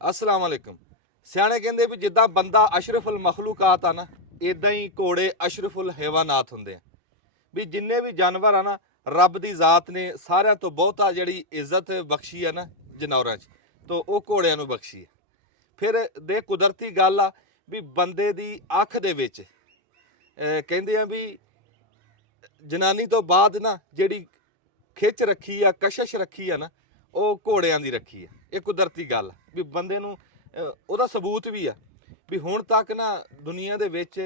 अस्सलाम वालेकुम। सियाणे कहंदे भी जिद्दां बंदा अशरफुल मखलूकात आ ना, इदां ही घोड़े अशरफुल हैवानात हुंदे आ। भी जिन्ने भी जानवर आ ना, रब दी ज़ात ने सारिਆਂ ਤੋਂ ਬਹੁਤਾ ਜਿਹੜੀ ਇੱਜ਼ਤ ਬਖਸ਼ੀ ਆ ਨਾ ਜਨੌਰਾਂ 'ਚ, तो ਉਹ ਘੋੜਿਆਂ ਨੂੰ ਬਖਸ਼ੀ ਹੈ। ਫਿਰ ਦੇ ਕੁਦਰਤੀ ਗੱਲ ਆ ਵੀ ਬੰਦੇ ਦੀ ਅੱਖ ਦੇ ਵਿੱਚ ਕਹਿੰਦੇ ਆ ਵੀ ਜਨਾਨੀ ਤੋਂ ਬਾਅਦ ਨਾ ਜਿਹੜੀ ਖਿੱਚ ਰੱਖੀ ਆ, ਕਸ਼ਸ਼ ਰੱਖੀ ਆ ਨਾ, ਉਹ ਘੋੜਿਆਂ ਦੀ ਰੱਖੀ ਆ। ਇਹ ਕੁਦਰਤੀ ਗੱਲ ਵੀ ਬੰਦੇ ਨੂੰ ਉਹਦਾ ਸਬੂਤ ਵੀ ਆ ਵੀ ਹੁਣ ਤੱਕ ਨਾ ਦੁਨੀਆ ਦੇ ਵਿੱਚ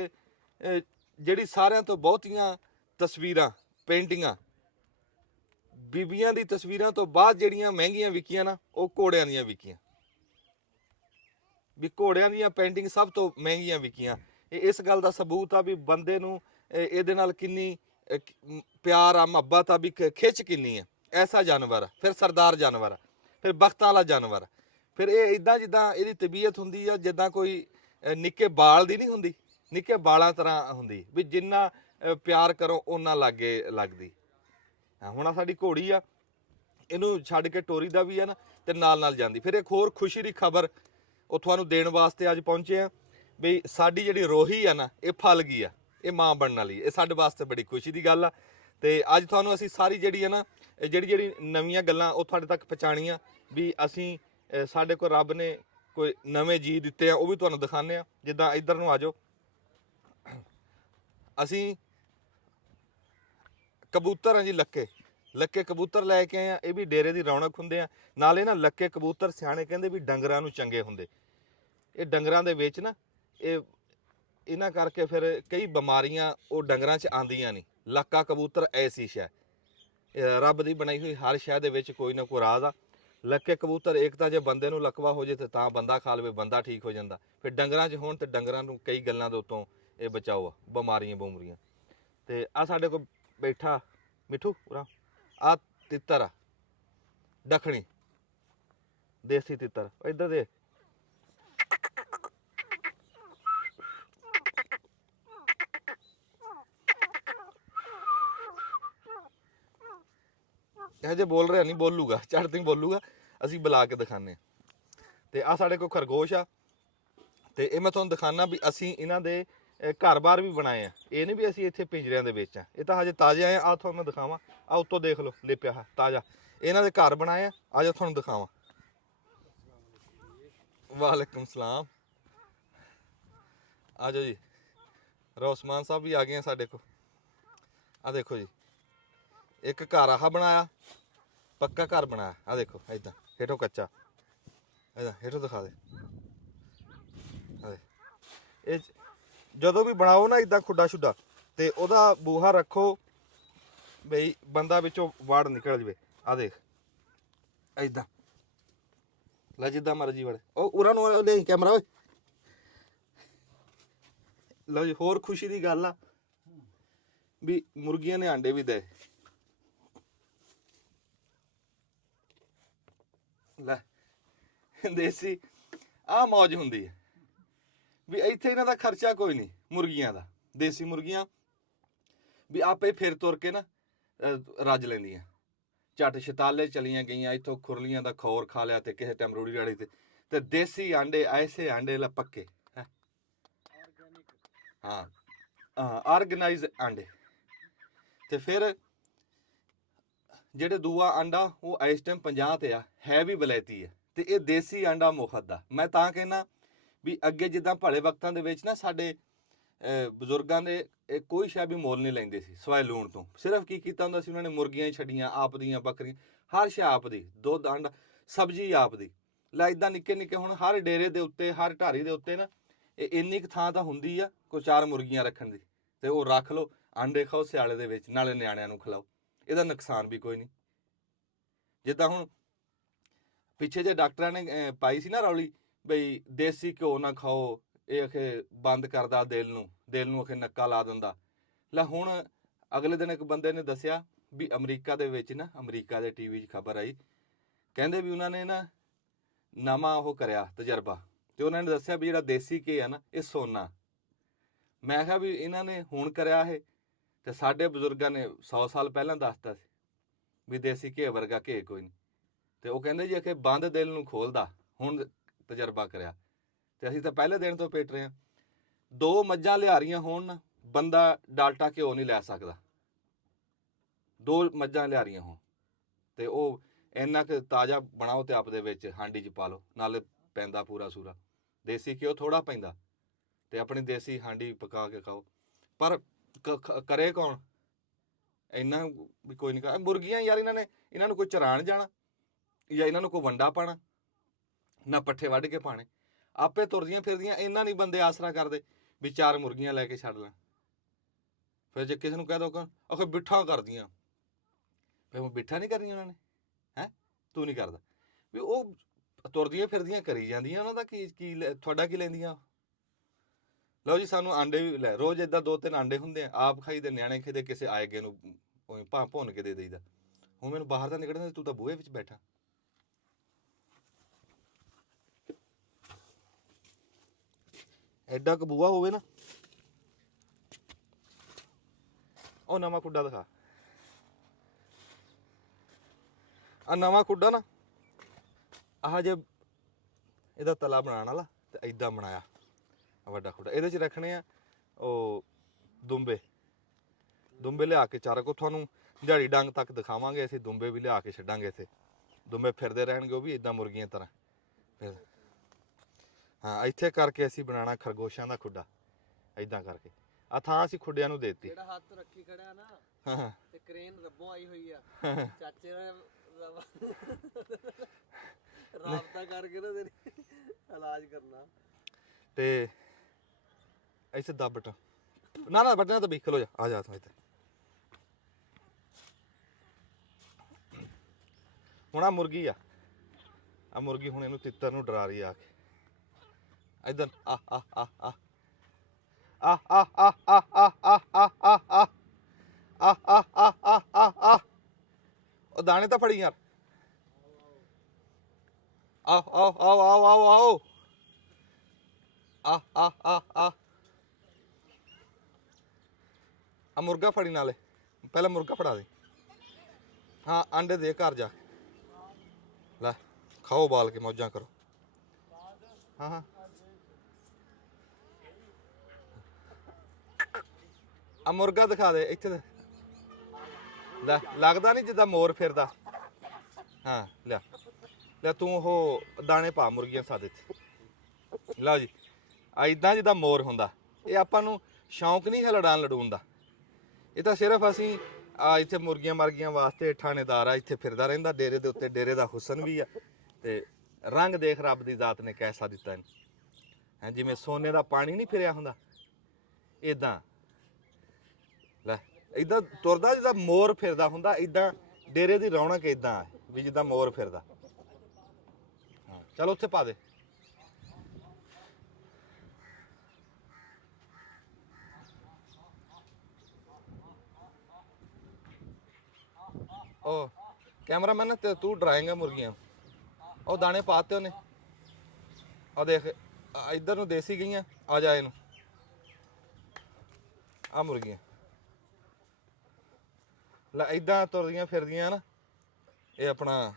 ਜਿਹੜੀ ਸਾਰਿਆਂ ਤੋਂ ਬਹੁਤੀਆਂ ਤਸਵੀਰਾਂ, ਪੇਂਟਿੰਗਾਂ ਬੀਬੀਆਂ ਦੀ ਤਸਵੀਰਾਂ ਤੋਂ ਬਾਅਦ ਜਿਹੜੀਆਂ ਮਹਿੰਗੀਆਂ ਵਿਕੀਆਂ ਨਾ, ਉਹ ਘੋੜਿਆਂ ਦੀਆਂ ਵਿਕੀਆਂ। ਵੀ ਘੋੜਿਆਂ ਦੀਆਂ ਪੇਂਟਿੰਗ ਸਭ ਤੋਂ ਮਹਿੰਗੀਆਂ ਵਿਕੀਆਂ। ਇਹ ਇਸ ਗੱਲ ਦਾ ਸਬੂਤ ਆ ਵੀ ਬੰਦੇ ਨੂੰ ਇਹਦੇ ਨਾਲ ਕਿੰਨੀ ਪਿਆਰ ਆ, ਮੁਹੱਬਤ ਆ, ਵੀ ਖਿੱਚ ਕਿੰਨੀ ਆ। ਐਸਾ ਜਾਨਵਰ ਆ। ਫਿਰ ਸਰਦਾਰ ਜਾਨਵਰ ਆ, ਫਿਰ ਬਖਤਾਂ ਵਾਲਾ ਜਾਨਵਰ ਆ। ਫਿਰ ਇਹ ਇੱਦਾਂ ਜਿੱਦਾਂ ਇਹਦੀ ਤਬੀਅਤ ਹੁੰਦੀ ਆ, ਜਿੱਦਾਂ ਕੋਈ ਨਿੱਕੇ ਬਾਲ ਦੀ ਨਹੀਂ ਹੁੰਦੀ, ਨਿੱਕੇ ਬਾਲਾਂ ਤਰ੍ਹਾਂ ਹੁੰਦੀ ਵੀ ਜਿੰਨਾ ਪਿਆਰ ਕਰੋ ਓਨਾ ਲਾਗੇ ਲੱਗਦੀ। ਹੁਣ ਆ ਸਾਡੀ ਘੋੜੀ ਆ, ਇਹਨੂੰ ਛੱਡ ਕੇ ਟੋਰੀ ਦਾ ਵੀ ਆ ਨਾ, ਤੇ ਨਾਲ ਨਾਲ ਜਾਂਦੀ। ਫਿਰ ਇੱਕ ਹੋਰ ਖੁਸ਼ੀ ਦੀ ਖਬਰ ਉਹ ਤੁਹਾਨੂੰ ਦੇਣ ਵਾਸਤੇ ਅੱਜ ਪਹੁੰਚੇ ਆ ਵੀ ਸਾਡੀ ਜਿਹੜੀ ਰੋਹੀ ਆ ਨਾ, ਇਹ ਫਲ ਗਈ ਆ, ਇਹ ਮਾਂ ਬਣਨ ਵਾਲੀ। ਇਹ ਸਾਡੇ ਵਾਸਤੇ ਬੜੀ ਖੁਸ਼ੀ ਦੀ ਗੱਲ ਆ। ਤੇ ਅੱਜ ਤੁਹਾਨੂੰ ਅਸੀਂ ਸਾਰੀ ਜਿਹੜੀ ਆ ਨਾ, ਜਿਹੜੀ ਨਵੀਆਂ ਗੱਲਾਂ ਉਹ ਤੁਹਾਡੇ ਤੱਕ ਪਹੁੰਚਾਉਣੀਆਂ ਵੀ ਅਸੀਂ ਸਾਡੇ ਕੋਲ ਰੱਬ ਨੇ ਕੋਈ ਨਵੇਂ ਜੀ ਦਿੱਤੇ ਆ, ਉਹ ਵੀ ਤੁਹਾਨੂੰ ਦਿਖਾਉਂਦੇ ਆ। ਜਿੱਦਾਂ ਇੱਧਰ ਨੂੰ ਆ ਜਾਓ, ਅਸੀਂ ਕਬੂਤਰ ਆ ਜੀ, ਲੱਕੇ ਕਬੂਤਰ ਲੈ ਕੇ ਆਏ ਆ। ਇਹ ਵੀ ਡੇਰੇ ਦੀ ਰੌਣਕ ਹੁੰਦੇ ਆ। ਨਾਲੇ ਨਾ ਲੱਕੇ ਕਬੂਤਰ ਸਿਆਣੇ ਕਹਿੰਦੇ ਵੀ ਡੰਗਰਾਂ ਨੂੰ ਚੰਗੇ ਹੁੰਦੇ। ਇਹ ਡੰਗਰਾਂ ਦੇ ਵਿੱਚ ਨਾ ਇਹਨਾਂ ਕਰਕੇ ਫਿਰ ਕਈ ਬਿਮਾਰੀਆਂ ਉਹ ਡੰਗਰਾਂ 'ਚ ਆਉਂਦੀਆਂ ਨਹੀਂ। ਲੱਕਾ ਕਬੂਤਰ ਐਸੀ ਸ਼ੈ, ਰੱਬ ਦੀ ਬਣਾਈ ਹੋਈ ਹਰ ਸ਼ੈ ਦੇ ਵਿੱਚ ਕੋਈ ਨਾ ਕੋਈ ਰਾਜ਼ ਆ। ਲੱਕੇ ਕਬੂਤਰ ਇੱਕ ਤਾਂ ਜੇ ਬੰਦੇ ਨੂੰ ਲਕਵਾ ਹੋ ਜੇ ਤਾਂ ਬੰਦਾ ਖਾ ਲਵੇ, ਬੰਦਾ ਠੀਕ ਹੋ ਜਾਂਦਾ। ਫਿਰ ਡੰਗਰਾਂ 'ਚ ਹੋਣ ਤੇ ਡੰਗਰਾਂ ਨੂੰ ਕਈ ਗੱਲਾਂ ਦੇ ਉੱਤੋਂ ਇਹ ਬਚਾਓ ਆ, ਬਿਮਾਰੀਆਂ। ਤੇ ਆ ਸਾਡੇ ਕੋਲ ਬੈਠਾ ਮਿੱਠੂ ਉਰਾ, ਆ ਤਿੱਤਰ ਆ, ਦੱਖਣੀ ਦੇਸੀ ਤਿੱਤਰ। ਇੱਧਰ ਦੇ ਇਹ ਜੇ ਬੋਲ ਰਿਹਾ ਨਹੀਂ, ਬੋਲੂਗਾ, ਚੜ੍ਹਦੀ ਬੋਲੂਗਾ। ਅਸੀਂ ਬੁਲਾ ਕੇ ਦਿਖਾਉਂਦੇ ਹਾਂ। ਤੇ ਆ ਸਾਡੇ ਕੋਲ ਖਰਗੋਸ਼ ਆ, ਤੇ ਇਹ ਮੈਂ ਤੁਹਾਨੂੰ ਦਿਖਾਉਣਾ ਵੀ ਅਸੀਂ ਇਹਨਾਂ ਦੇ ਘਰ-ਬਾਰ ਵੀ ਬਣਾਏ ਆ। ਇਹ ਨਹੀਂ ਵੀ ਅਸੀਂ ਇੱਥੇ ਪਿੰਜਰਿਆਂ ਦੇ ਵਿੱਚ ਆ, ਇਹ ਤਾਂ ਹਜੇ ਤਾਜ਼ੇ ਆਏ ਆ। ਤੁਹਾਨੂੰ ਮੈਂ ਦਿਖਾਵਾਂ, ਆ ਉੱਤੋਂ ਦੇਖ ਲਓ ਲਿਪਿਆ ਹੈ ਤਾਜ਼ਾ। ਇਹਨਾਂ ਦੇ ਘਰ ਬਣਾਏ ਆ, ਆ ਜਾਓ ਤੁਹਾਨੂੰ ਦਿਖਾਵਾਂ। ਵਾਲੇਕੁਮ ਸਲਾਮ, ਆ ਜਾਓ ਜੀ। ਰੋਸਮਾਨ ਸਾਹਿਬ ਵੀ ਆ ਗਏ ਆ ਸਾਡੇ ਕੋਲ। ਆ ਦੇਖੋ ਜੀ, ਇੱਕ ਘਰ ਆਹ ਬਣਾਇਆ, ਪੱਕਾ ਘਰ ਬਣਾਇਆ। ਆ ਦੇਖੋ ਏਦਾਂ, ਹੇਠੋਂ ਕੱਚਾ, ਏਦਾਂ ਹੇਠੋਂ ਦਿਖਾ ਦੇ। ਇਹ ਜਦੋਂ ਵੀ ਬਣਾਓ ਨਾ ਇਦਾਂ ਖੁੱਡਾ ਛੁੱਡਾ, ਤੇ ਉਹਦਾ ਬੂਹਾ ਰੱਖੋ ਬਈ ਬੰਦਾ ਵਿੱਚੋਂ ਵੜ ਨਿਕਲ ਜਵੇ। ਆ ਦੇਖ ਏਦਾਂ, ਲੈ ਜਿੱਦਾਂ ਮਰਜੀ ਵੜੇ। ਉਹ ਉਹਨਾਂ ਨੂੰ ਲੈ ਕੈਮਰਾ ਓਏ। ਲਓ ਜੀ, ਹੋਰ ਖੁਸ਼ੀ ਦੀ ਗੱਲ ਆ ਵੀ ਮੁਰਗੀਆਂ ਨੇ ਆਂਡੇ ਵੀ ਦੇ। ਲੈ ਦੇਸੀ ਆਹ ਮੌਜ ਹੁੰਦੀ ਹੈ ਵੀ ਇੱਥੇ ਇਹਨਾਂ ਦਾ ਖਰਚਾ ਕੋਈ ਨਹੀਂ। ਮੁਰਗੀਆਂ ਦਾ, ਦੇਸੀ ਮੁਰਗੀਆਂ ਵੀ ਆਪੇ ਫਿਰ ਤੁਰ ਕੇ ਨਾ ਰੱਜ ਲੈਂਦੀਆਂ। ਝੱਟ ਛਤਾਲੇ ਚਲੀਆਂ ਗਈਆਂ, ਇੱਥੋਂ ਖੁਰਲੀਆਂ ਦਾ ਖੌਰ ਖਾ ਲਿਆ, ਤੇ ਕਿਸੇ ਟਾਈਮ ਰੂੜੀ ਰਾੜੀ ਤੇ ਦੇਸੀ ਆਂਡੇ, ਐਸੇ ਆਂਡੇ ਲਾ ਪੱਕੇ। ਹਾਂ ਆਰਗੇਨਾਈਜ਼ ਆਂਡੇ। ਤੇ ਫਿਰ ਜਿਹੜੇ ਦੂਆ ਆਂਡਾ ਉਹ ਇਸ ਟਾਈਮ 50 ਤੇ ਆ, ਹੈ ਵੀ ਬਲੈਤੀ ਆ। ਤੇ ਇਹ ਦੇਸੀ ਆਂਡਾ ਮੁਫਤ ਦਾ। ਮੈਂ ਤਾਂ ਕਹਿੰਦਾ ਵੀ ਅੱਗੇ ਜਿੱਦਾਂ ਭਲੇ ਵਕਤਾਂ ਦੇ ਵਿੱਚ ਨਾ ਸਾਡੇ ਬਜ਼ੁਰਗਾਂ ਦੇ ਕੋਈ ਸ਼ੈ ਵੀ ਮੁੱਲ ਨਹੀਂ ਲੈਂਦੇ ਸੀ ਸਿਵਾਏ ਲੂਣ ਤੋਂ। ਸਿਰਫ ਕੀ ਕੀਤਾ ਹੁੰਦਾ ਸੀ ਉਹਨਾਂ ਨੇ, ਮੁਰਗੀਆਂ ਛੱਡੀਆਂ ਆਪ ਦੀਆਂ, ਬੱਕਰੀਆਂ, ਹਰ ਸ਼ੈ ਆਪ ਦੀ, ਦੁੱਧ ਆਂਡਾ ਸਬਜ਼ੀ ਆਪ ਦੀ। ਲੈ ਇੱਦਾਂ ਨਿੱਕੇ ਨਿੱਕੇ ਹੁਣ ਹਰ ਡੇਰੇ ਦੇ ਉੱਤੇ, ਹਰ ਢਾਰੀ ਦੇ ਉੱਤੇ ਨਾ ਇਹ ਇੰਨੀ ਕੁ ਥਾਂ ਤਾਂ ਹੁੰਦੀ ਆ ਕੋਈ 4 ਮੁਰਗੀਆਂ ਰੱਖਣ ਦੀ। ਤੇ ਉਹ ਰੱਖ ਲਓ, ਆਂਡੇ ਖਾਓ ਸਿਆਲੇ ਦੇ ਵਿੱਚ, ਨਾਲੇ ਨਿਆਣਿਆਂ ਨੂੰ ਖਿਲਾਓ। ਇਹਦਾ ਨੁਕਸਾਨ ਵੀ ਕੋਈ ਨਹੀਂ। ਜਿੱਦਾਂ ਹੁਣ ਪਿੱਛੇ ਜੇ ਡਾਕਟਰਾਂ ਨੇ ਪਾਈ ਸੀ ਨਾ ਰੌਲੀ ਬਈ ਦੇਸੀ ਘਿਓ ਨਾ ਖਾਓ, ਇਹ ਆਖੇ ਬੰਦ ਕਰਦਾ ਦਿਲ ਨੂੰ ਆਖੇ ਨੱਕਾ ਲਾ ਦਿੰਦਾ। ਲੈ ਹੁਣ ਅਗਲੇ ਦਿਨ ਇੱਕ ਬੰਦੇ ਨੇ ਦੱਸਿਆ ਵੀ ਅਮਰੀਕਾ ਦੇ ਵਿੱਚ ਨਾ, ਅਮਰੀਕਾ ਦੇ ਟੀਵੀ 'ਚ ਖਬਰ ਆਈ, ਕਹਿੰਦੇ ਵੀ ਉਹਨਾਂ ਨੇ ਨਾ ਨਵਾਂ ਉਹ ਕਰਿਆ ਤਜਰਬਾ, ਤੇ ਉਹਨਾਂ ਨੇ ਦੱਸਿਆ ਵੀ ਜਿਹੜਾ ਦੇਸੀ ਘੀ ਆ ਨਾ, ਇਹ ਸੋਨਾ। ਮੈਂ ਕਿਹਾ ਵੀ ਇਹਨਾਂ ਨੇ ਹੁਣ ਕਰਿਆ ਇਹ, ਤੇ ਸਾਡੇ ਬਜ਼ੁਰਗਾਂ ਨੇ 100 ਸਾਲ ਪਹਿਲਾਂ ਦੱਸਤਾ ਸੀ ਵੀ ਦੇਸੀ ਘੀ ਵਰਗਾ ਘੀ ਕੋਈ ਨਹੀਂ। ਤੇ ਉਹ ਕਹਿੰਦੇ ਜੀ ਆਖੇ ਬੰਦ ਦਿਲ ਨੂੰ ਖੋਲਦਾ। ਹੁਣ ਤਜਰਬਾ ਕਰਿਆ ਤੇ ਅਸੀਂ ਤਾਂ ਪਹਿਲੇ ਦਿਨ ਤੋਂ ਪੇਟ ਰਹੇ ਹਾਂ। 2 ਮੱਝਾਂ ਲਿਆਰੀਆਂ ਹੋਣ ਨਾ, ਬੰਦਾ ਡਾਲਟਾ ਘਿਓ ਨਹੀਂ ਲੈ ਸਕਦਾ। 2 ਮੱਝਾਂ ਲਿਆਰੀਆਂ ਹੋਣ ਤੇ ਉਹ ਇੰਨਾ ਕੁ ਤਾਜ਼ਾ ਬਣਾਓ ਤੇ ਆਪਦੇ ਵਿੱਚ ਹਾਂਡੀ 'ਚ ਪਾ ਲਓ, ਨਾਲੇ ਪੈਂਦਾ ਪੂਰਾ ਸੂਰਾ। ਦੇਸੀ ਘਿਓ ਥੋੜ੍ਹਾ ਪੈਂਦਾ ਤੇ ਆਪਣੀ ਦੇਸੀ ਹਾਂਡੀ ਪਕਾ ਕੇ ਖਾਓ। ਪਰ ਕਰੇ ਕੌਣ ਇੰਨਾ ਵੀ? ਕੋਈ ਨਹੀਂ ਕਰ। ਮੁਰਗੀਆਂ ਯਾਰ ਇਹਨਾਂ ਨੂੰ ਕੋਈ ਚਰਾਣ ਜਾਣਾ ਜਾਂ ਇਹਨਾਂ ਨੂੰ ਕੋਈ ਵੰਡਾ ਪਾਣਾ, ਨਾ ਪੱਠੇ ਵੱਢ ਕੇ ਪਾਣੇ, ਆਪੇ ਤੁਰਦੀਆਂ ਫਿਰਦੀਆਂ। ਇਹਨਾਂ ਨਹੀਂ ਬੰਦੇ ਆਸਰਾ ਕਰਦੇ ਵੀ 4 ਮੁਰਗੀਆਂ ਲੈ ਕੇ ਛੱਡ ਲੈਣ। ਫਿਰ ਜੇ ਕਿਸੇ ਨੂੰ ਕਹਿ ਦੋ ਆਖੇ ਬਿੱਠਾ ਕਰਦੀਆਂ, ਫਿਰ ਉਹ ਬਿੱਠਾ ਨਹੀਂ ਕਰਨੀਆਂ ਉਹਨਾਂ ਨੇ, ਹੈਂ? ਤੂੰ ਨਹੀਂ ਕਰਦਾ ਵੀ ਉਹ ਤੁਰਦੀਆਂ ਫਿਰਦੀਆਂ ਕਰੀ ਜਾਂਦੀਆਂ, ਉਹਨਾਂ ਦਾ ਕੀ ਤੁਹਾਡਾ ਕੀ ਲੈਂਦੀਆਂ? ਲਓ ਜੀ, ਸਾਨੂੰ ਆਂਡੇ ਵੀ ਲੈ ਰੋਜ਼ ਏਦਾਂ 2-3 ਆਂਡੇ ਹੁੰਦੇ ਆ, ਆਪ ਖਾਈਦੇ, ਨਿਆਣੇ ਖਾਈਦੇ, ਕਿਸੇ ਆਏ ਗਏ ਨੂੰ ਭੁੰਨ ਕੇ ਦੇ ਦੇਈਦਾ। ਹੁਣ ਮੈਨੂੰ ਬਾਹਰ ਦਾ ਨਿਕਲਣਾ, ਤੂੰ ਤਾਂ ਬੂਹੇ ਵਿੱਚ ਬੈਠਾ। ਐਡਾ ਕੁ ਬੂਹਾ ਹੋਵੇ ਨਾ। ਉਹ ਨਵਾਂ ਖੁੱਡਾ ਦਿਖਾ। ਆ ਨਵਾਂ ਖੁੱਡਾ ਨਾ, ਆਹ ਜੇ ਇਹਦਾ ਤਲਾ ਬਣਾਉਣ ਵਾਲਾ ਤੇ ਏਦਾਂ ਬਣਾਇਆ ਵੱਡਾ ਖੁੱਡਾ। ਇਹਦੇ 'ਚ ਰੱਖਣੇ ਆ ਉਹ ਦੁੰਬੇ ਲਿਆ ਕੇ ਚਾਰਾ ਕੋ। ਤੁਹਾਨੂੰ ਦਿਹਾੜੀ ਡੰਗ ਤੱਕ ਦਿਖਾਵਾਂਗੇ ਅਸੀਂ। ਦੁੰਬੇ ਵੀ ਲਿਆ ਕੇ ਛੱਡਾਂਗੇ ਇੱਥੇ, ਦੁੰਬੇ ਫਿਰਦੇ ਰਹਿਣਗੇ ਉਹ ਵੀ ਇੱਦਾਂ ਮੁਰਗੀਆਂ ਤਰ੍ਹਾਂ ਫਿਰ। ਹਾਂ, ਇੱਥੇ ਕਰਕੇ ਅਸੀਂ ਬਣਾਉਣਾ ਖਰਗੋਸ਼ਾਂ ਦਾ ਖੁੱਡਾ, ਏਦਾਂ ਕਰਕੇ। ਆ ਥਾਂ ਅਸੀਂ ਖੁੱਡਿਆਂ ਨੂੰ ਦੇਤੀ। ਜਿਹੜਾ ਹੱਥ ਰੱਖੀ ਖੜਿਆ ਨਾ, ਹਾਂ, ਤੇ ਕ੍ਰੇਨ ਰੱਬੋਂ ਆਈ ਹੋਈ ਆ। ਚਾਚੇ ਨੇ ਰਾਬਤਾ ਕਰਕੇ ਨਾ ਤੇਰੀ ਇਲਾਜ ਕਰਨਾ। ਤੇ ਇੱਥੇ ਦੱਬ ਬਟਾ ਨਾ ਬਟਨਾ ਤਾਂ ਖਲੋ ਜਾ, ਆ ਜਾ ਤੂੰ ਇੱਥੇ। ਹੁਣ ਆ ਮੁਰਗੀ ਆ, ਮੁਰਗੀ ਹੁਣ ਇਹਨੂੰ ਤਿੱਤਰ ਨੂੰ ਡਰਾ ਰਹੀ ਆ ਕੇ। ਇੱਧਰ ਆ ਆ ਆ ਆ ਆ ਆ ਆ ਆ ਆ ਆ ਆ ਆ ਆ ਆ ਆ ਆ ਆ ਆ। ਉਹ ਦਾਣੇ ਤਾਂ ਫੜੀ ਯਾਰ। ਆਓ ਆਓ ਆਓ ਆਓ ਆਓ ਆਓ ਆ ਆ ਆ ਆ ਆ। ਮੁਰਗਾ ਫੜੀ ਨਾਲੇ, ਪਹਿਲਾਂ ਮੁਰਗਾ ਫੜਾ ਦੇ। ਹਾਂ, ਆਂਡੇ ਦੇ ਘਰ ਜਾ ਲੈ, ਖਾਓ ਬਾਲ ਕੇ ਮੌਜਾਂ ਕਰੋ। ਹਾਂ ਹਾਂ, ਆ ਮੁਰਗਾ ਦਿਖਾ ਦੇ ਇੱਥੇ। ਲੈ, ਲੱਗਦਾ ਨਹੀਂ ਜਿੱਦਾਂ ਮੋਰ ਫਿਰਦਾ। ਹਾਂ, ਲੈ ਤੂੰ ਉਹ ਦਾਣੇ ਪਾ ਮੁਰਗੀਆਂ ਸਾਡੇ ਇੱਥੇ। ਲਓ ਜੀ, ਏਦਾਂ ਜਿੱਦਾਂ ਮੋਰ ਹੁੰਦਾ। ਇਹ ਆਪਾਂ ਨੂੰ ਸ਼ੌਂਕ ਨਹੀਂ ਹੈ ਲੜਾਉਣ ਦਾ। ਇਹ ਤਾਂ ਸਿਰਫ ਅਸੀਂ ਇੱਥੇ ਮੁਰਗੀਆਂ ਮਰਗੀਆਂ ਵਾਸਤੇ ਠਾਣੇਦਾਰ ਆ, ਇੱਥੇ ਫਿਰਦਾ ਰਹਿੰਦਾ ਡੇਰੇ ਦੇ ਉੱਤੇ। ਡੇਰੇ ਦਾ ਹੁਸਨ ਵੀ ਆ ਤੇ ਰੰਗ ਦੇਖ ਰੱਬ ਦੀ ਜ਼ਾਤ ਨੇ ਕੈਸਾ ਦਿੱਤਾ ਇਹਨੂੰ। ਹੈ ਜਿਵੇਂ ਸੋਨੇ ਦਾ ਪਾਣੀ ਨਹੀਂ ਫਿਰਿਆ ਹੁੰਦਾ, ਇਦਾਂ ਲੈ ਇਦਾਂ ਤੁਰਦਾ ਜਿੱਦਾਂ ਮੋਰ ਫਿਰਦਾ ਹੁੰਦਾ। ਇਦਾਂ ਡੇਰੇ ਦੀ ਰੌਣਕ ਇਦਾਂ ਵੀ ਜਿੱਦਾਂ ਮੋਰ ਫਿਰਦਾ। ਹਾਂ, ਚਲ ਉੱਥੇ ਪਾ ਦੇ। ਉਹ ਕੈਮਰਾਮੈਨ ਤੇ ਤੂੰ ਡਰਾਏਂਗਾ ਮੁਰਗੀਆਂ। ਉਹ ਦਾਣੇ ਪਾਤੇ ਉਹਨੇ। ਆ ਦੇਖ, ਇੱਧਰ ਨੂੰ ਦੇਸੀ ਗਈਆਂ। ਆ ਜਾ ਇਹਨੂੰ, ਆ ਮੁਰਗੀਆਂ ਲੈ ਏਦਾਂ ਤੁਰਦੀਆਂ ਫਿਰਦੀਆਂ ਨਾ। ਇਹ ਆਪਣਾ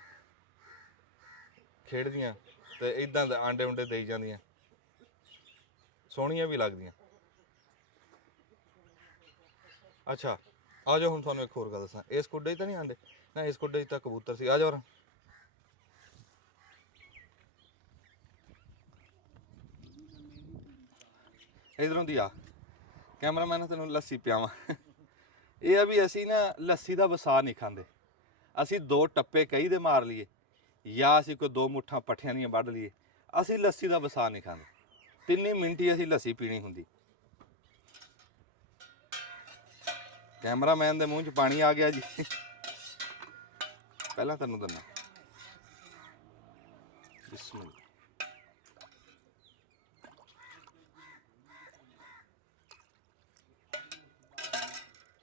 ਖੇਡਦੀਆਂ ਤੇ ਏਦਾਂ ਦੇ ਆਂਡੇ ਉਂਡੇ ਦੇਈ ਜਾਂਦੀਆਂ, ਸੋਹਣੀਆਂ ਵੀ ਲੱਗਦੀਆਂ। ਅੱਛਾ, ਆ ਜਾਓ। ਹੁਣ ਤੁਹਾਨੂੰ ਇੱਕ ਹੋਰ ਗੱਲ ਦੱਸਾਂ। ਇਸ ਕੁੱਡੇ 'ਚ ਤਾਂ ਨਹੀਂ ਆਂਡੇ ਨਾ, ਇਸ ਕੁੱਡੇ 'ਚ ਤਾਂ ਕਬੂਤਰ ਸੀ। ਆ ਜਾਓ। ਇਧਰੋਂ ਦੀ ਆ ਕੈਮਰਾਮੈਨ, ਤੈਨੂੰ ਲੱਸੀ ਪਿਆਵਾਂ। ਇਹ ਆ ਵੀ ਅਸੀਂ ਨਾ ਲੱਸੀ ਦਾ ਵਸਾ ਨਹੀਂ ਖਾਂਦੇ। ਅਸੀਂ 2 ਟੱਪੇ ਕਹੀ ਦੇ ਮਾਰ ਲਈਏ ਜਾਂ ਅਸੀਂ ਕੋਈ 2 ਮੁੱਠਾਂ ਪੱਠਿਆਂ ਦੀਆਂ ਵੱਢ ਲਈਏ, ਅਸੀਂ ਲੱਸੀ ਦਾ ਵਸਾ ਨਹੀਂ ਖਾਂਦੇ। 3 ਮਿੰਟ ਹੀ ਅਸੀਂ ਲੱਸੀ ਪੀਣੀ ਹੁੰਦੀ। ਕੈਮਰਾਮੈਨ ਦੇ ਮੂੰਹ 'ਚ ਪਾਣੀ ਆ ਗਿਆ ਜੀ। ਪਹਿਲਾਂ ਤੈਨੂੰ ਦਿੰਦਾ ਬਿਸਮਿਲ੍ਲਾ।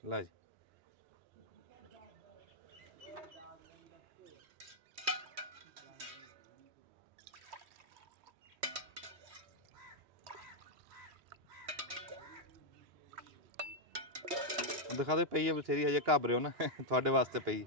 ਲੈ ਜੀ, ਦਿਖਾ ਦੇ। ਪਈ ਹੈ ਬਥੇਰੀ, ਹਜੇ ਘਾਬਰਿਓ ਨਾ, ਤੁਹਾਡੇ ਵਾਸਤੇ ਪਈ।